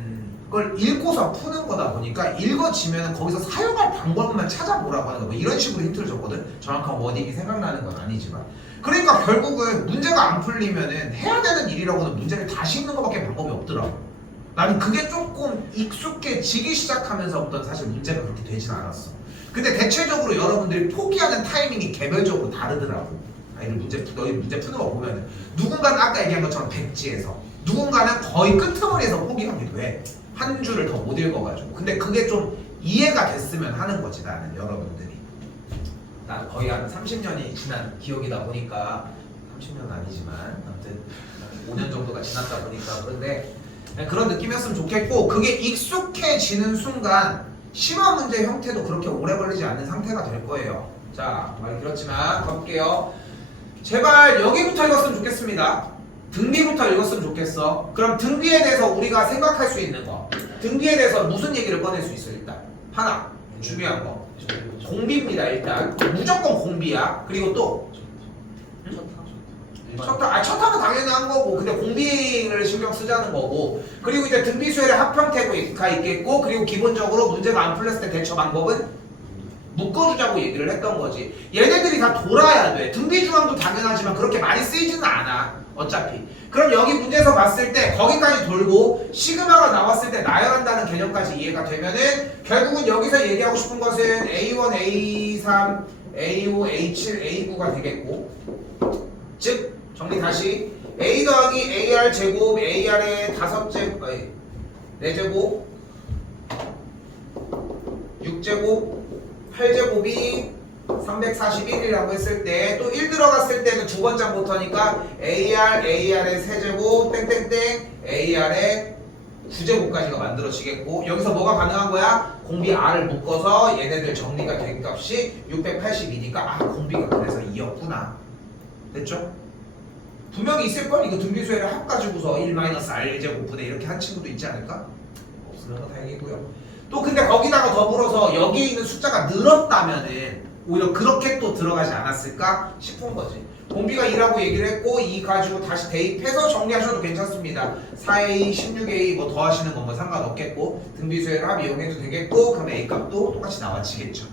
걸 읽고서 푸는 거다 보니까 읽어지면 거기서 사용할 방법만 찾아보라고 하는 거. 뭐 이런 식으로 힌트를 줬거든. 정확한 워딩이 생각나는 건 아니지만. 그러니까 결국은 문제가 안 풀리면은 해야 되는 일이라고는 문제를 다시 읽는 것밖에 방법이 없더라고. 나는 그게 조금 익숙해지기 시작하면서부터 사실 문제가 그렇게 되진 않았어. 근데 대체적으로 여러분들이 포기하는 타이밍이 개별적으로 다르더라고. 너희 문제 푸는 거 보면은 누군가는 아까 얘기한 것처럼 백지에서, 누군가는 거의 끄트머리에서 포기하기도 해. 한 줄을 더 못 읽어가지고. 근데 그게 좀 이해가 됐으면 하는 거지. 나는 여러분들이. 난 거의 한 30년이 지난 기억이다 보니까, 30년은 아니지만 아무튼 5년 정도가 지났다 보니까. 그런데 그런 느낌이었으면 좋겠고, 그게 익숙해지는 순간 시험 문제 형태도 그렇게 오래 걸리지 않는 상태가 될 거예요. 자, 말이 길었지만 가볼게요. 제발 여기부터 읽었으면 좋겠습니다. 등비부터 읽었으면 좋겠어. 그럼 등비에 대해서 우리가 생각할 수 있는 거, 등비에 대해서 무슨 얘기를 꺼낼 수 있어? 일단 하나 중요한 거 공비입니다. 일단 무조건 공비야. 그리고 또 첫탕은 당연히 한 거고, 근데 공비를 신경 쓰자는 거고, 그리고 이제 등비수열의 합평태가 있겠고, 그리고 기본적으로 문제가 안 풀렸을 때 대처 방법은 묶어주자고 얘기를 했던 거지. 얘네들이 다 돌아야 돼. 등비중앙도 당연하지만 그렇게 많이 쓰이지는 않아 어차피. 그럼 여기 문제에서 봤을 때 거기까지 돌고 시그마가 나왔을 때 나열한다는 개념까지 이해가 되면은 결국은 여기서 얘기하고 싶은 것은 A1, A3, A5, A7, A9가 되겠고, 즉 정리 다시 A 더하기 AR 제곱 AR의 5제곱, 4제곱 6제곱 8제곱이 341이라고 했을 때, 또 1 들어갔을 때는 두 번째부터니까 AR의 3제곱 땡땡땡 AR의 9제곱까지가 만들어지겠고, 여기서 뭐가 가능한 거야? 공비 R을 묶어서 얘네들 정리가 된 값이 682니까 아 공비가 그래서 2였구나. 됐죠? 분명히 있을걸? 이거 등비수열의 합 가지고서 1-R제곱분의 이렇게 한 친구도 있지 않을까? 없으면 거 다행이고요. 또 근데 거기다가 더불어서 여기에 있는 숫자가 늘었다면은 오히려 그렇게 또 들어가지 않았을까 싶은 거지. 공비가 2라고 얘기를 했고 2 가지고 다시 대입해서 정리하셔도 괜찮습니다. 4A, 16A 뭐 더하시는 건 뭐 상관없겠고, 등비수열의 합 이용해도 되겠고, 그럼 A 값도 똑같이 나와지겠죠.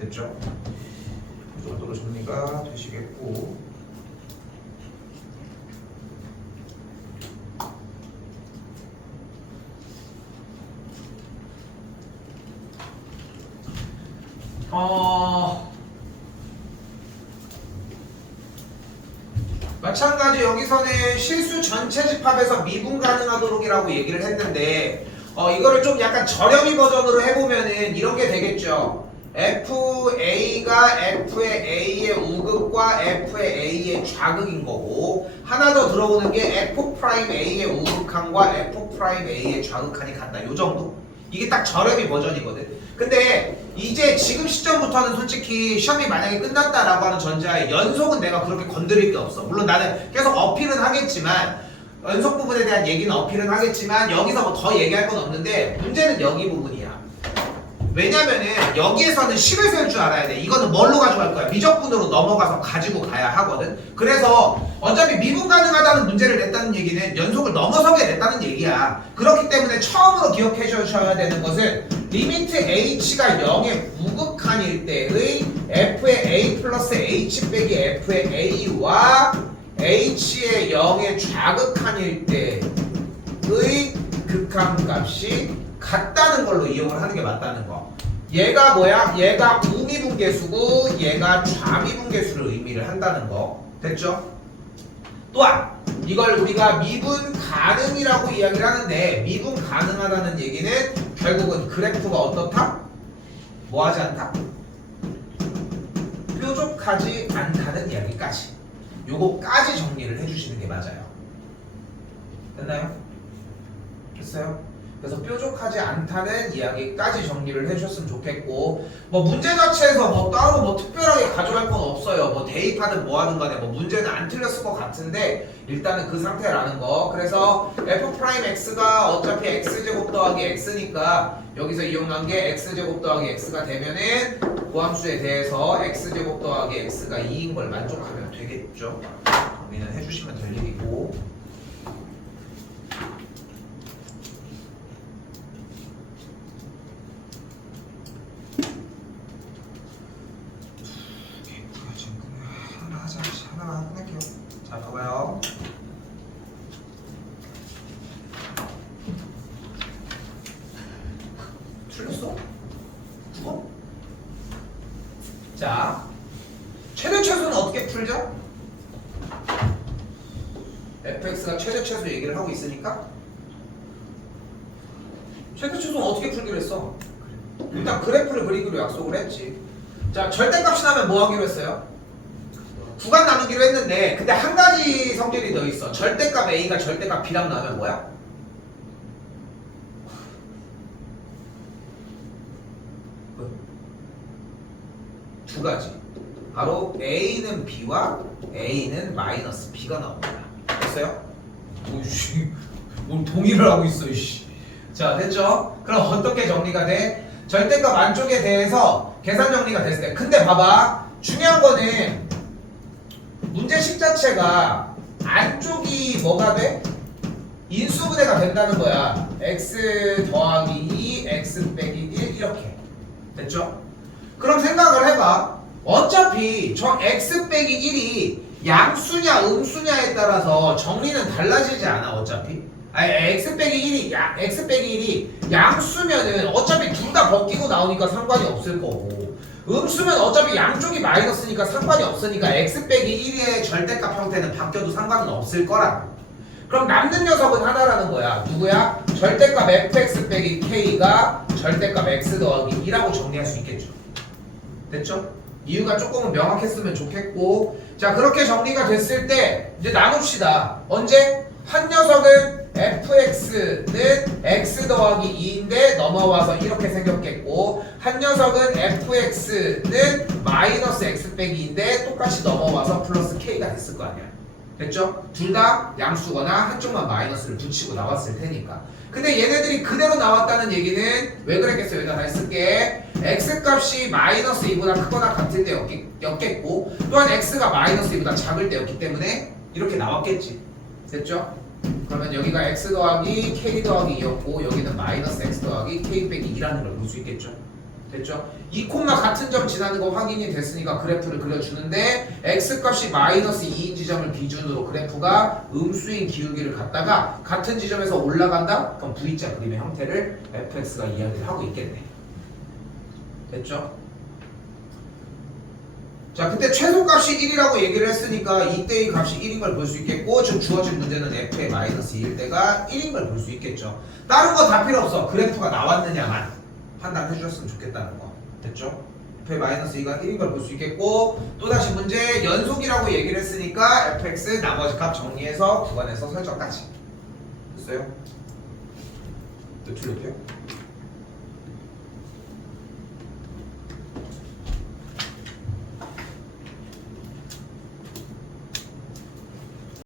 됐죠? 이 정도로 정리가 되시겠고, 마찬가지 여기서는 실수 전체 집합에서 미분 가능하도록이라고 얘기를 했는데, 이거를 좀 약간 저렴이 버전으로 해보면은 이런 게 되겠죠. FA가 F의 A의 우극과 F의 A의 좌극인 거고, 하나 더 들어오는 게 F'A의 우극한과 F'A의 좌극한이 같다. 요 정도? 이게 딱 저렴이 버전이거든. 근데 이제 지금 시점부터는 솔직히 시험이 만약에 끝났다라고 하는 전제하에 연속은 내가 그렇게 건드릴 게 없어. 물론 나는 계속 어필은 하겠지만, 연속 부분에 대한 얘기는 어필은 하겠지만 여기서 뭐 더 얘기할 건 없는데, 문제는 여기 부분이야. 왜냐면은 여기에서는 식을 세울 줄 알아야 돼. 이거는 뭘로 가져갈 거야? 미적분으로 넘어가서 가지고 가야 하거든. 그래서 어차피 미분 가능하다는 문제를 냈다는 얘기는 연속을 넘어서게 냈다는 얘기야. 그렇기 때문에 처음으로 기억해 주셔야 되는 것은 리미트 h가 0의 우극한일 때의 f의 a 플러스 h 빼기 f의 a와 h의 0의 좌극한일 때의 극한값이 같다는 걸로 이용을 하는 게 맞다는 거. 얘가 뭐야? 얘가 우미분계수고 얘가 좌미분계수를 의미를 한다는 거. 됐죠? 또한 이걸 우리가 미분 가능이라고 이야기를 하는데, 미분 가능하다는 얘기는 결국은 그래프가 어떻다? 뭐하지 않다? 뾰족하지 않다는 이야기까지. 요거까지 정리를 해주시는 게 맞아요. 됐나요? 됐어요? 그래서 뾰족하지 않다는 이야기까지 정리를 해주셨으면 좋겠고, 뭐 문제 자체에서 뭐 따로 뭐 특별하게 가져갈 건 없어요. 뭐 대입하든 뭐 하든 간에 뭐 문제는 안 틀렸을 것 같은데 일단은 그 상태라는 거. 그래서 f'x가 어차피 x제곱 더하기 x니까 여기서 이용한 게 x제곱 더하기 x가 되면은 고함수에 대해서 x제곱 더하기 x가 2인 걸 만족하면 되겠죠. 정리는 해주시면 될 일이고. 하나만 끝낼게요. 자, 봐봐요. 틀렸어? 죽어? 자, 최대 최소는 어떻게 풀죠? fx가 최대 최소 얘기를 하고 있으니까 최대 최소는 어떻게 풀기로 했어? 일단 그래프를 그리기로 약속을 했지. 자, 절대값이 나면 뭐 하기로 했어요? 구간 나누기로 했는데 근데 한 가지 성질이 더 있어. 절대값 A가 절대값 B랑 나오면 뭐야? 두 가지. 바로 A는 B와 A는 마이너스 B가 나옵니다. 됐어요? 오이씨, 뭘 동의를 하고 있어 이씨. 자, 됐죠? 그럼 어떻게 정리가 돼? 절대값 안쪽에 대해서 계산 정리가 됐을 때. 근데 봐봐, 중요한 거는 문제식 자체가 안쪽이 뭐가 돼? 인수분해가 된다는 거야. x 더하기 2, x 빼기 1 이렇게. 됐죠? 그럼 생각을 해봐. 어차피 저 x 빼기 1이 양수냐 음수냐에 따라서 정리는 달라지지 않아 어차피. 아니 x 빼기 1이 양수면은 어차피 둘 다 벗기고 나오니까 상관이 없을 거고, 음수면 어차피 양쪽이 마이너스니까 상관이 없으니까 x 빼기 1의 절대값 형태는 바뀌어도 상관은 없을 거라고. 그럼 남는 녀석은 하나라는 거야. 누구야? 절대값 fx 빼기 k가 절대값 x 더하기 2라고 정리할 수 있겠죠. 됐죠? 이유가 조금은 명확했으면 좋겠고. 자, 그렇게 정리가 됐을 때 이제 나눕시다. 언제? 한 녀석은 fx는 x 더하기 2인데 넘어와서 이렇게 생겼겠고, 한 녀석은 fx는 마이너스 x 빼기 2인데 똑같이 넘어와서 플러스 k가 됐을 거 아니야. 됐죠? 둘 다 양수거나 한쪽만 마이너스를 붙이고 나왔을 테니까. 근데 얘네들이 그대로 나왔다는 얘기는 왜 그랬겠어요? 여기다 다시 쓸게. x값이 마이너스 2보다 크거나 같을 때였겠고, 또한 x가 마이너스 2보다 작을 때였기 때문에 이렇게 나왔겠지. 됐죠? 그러면 여기가 x 더하기 k 더하기 2였고 여기는 마이너스 x 더하기 k 빼기 2라는 걸 볼 수 있겠죠? 됐죠? 2콤마 같은 점 지나는 거 확인이 됐으니까 그래프를 그려주는데, x값이 마이너스 2인 지점을 기준으로 그래프가 음수인 기울기를 갖다가 같은 지점에서 올라간다? 그럼 V자 그림의 형태를 fx가 이야기를 하고 있겠네. 됐죠? 자, 그때 최소값이 1이라고 얘기를 했으니까 이때의 값이 1인 걸 볼 수 있겠고, 즉 주어진 문제는 f의 마이너스 2일 때가 1인 걸 볼 수 있겠죠. 다른 거 다 필요 없어. 그래프가 나왔느냐만 판단해 주셨으면 좋겠다는 거. 됐죠? f의 마이너스 2가 1인 걸 볼 수 있겠고, 또다시 문제 연속이라고 얘기를 했으니까 fx 나머지 값 정리해서 구간에서 설정까지. 됐어요? 몇 틀렸대요?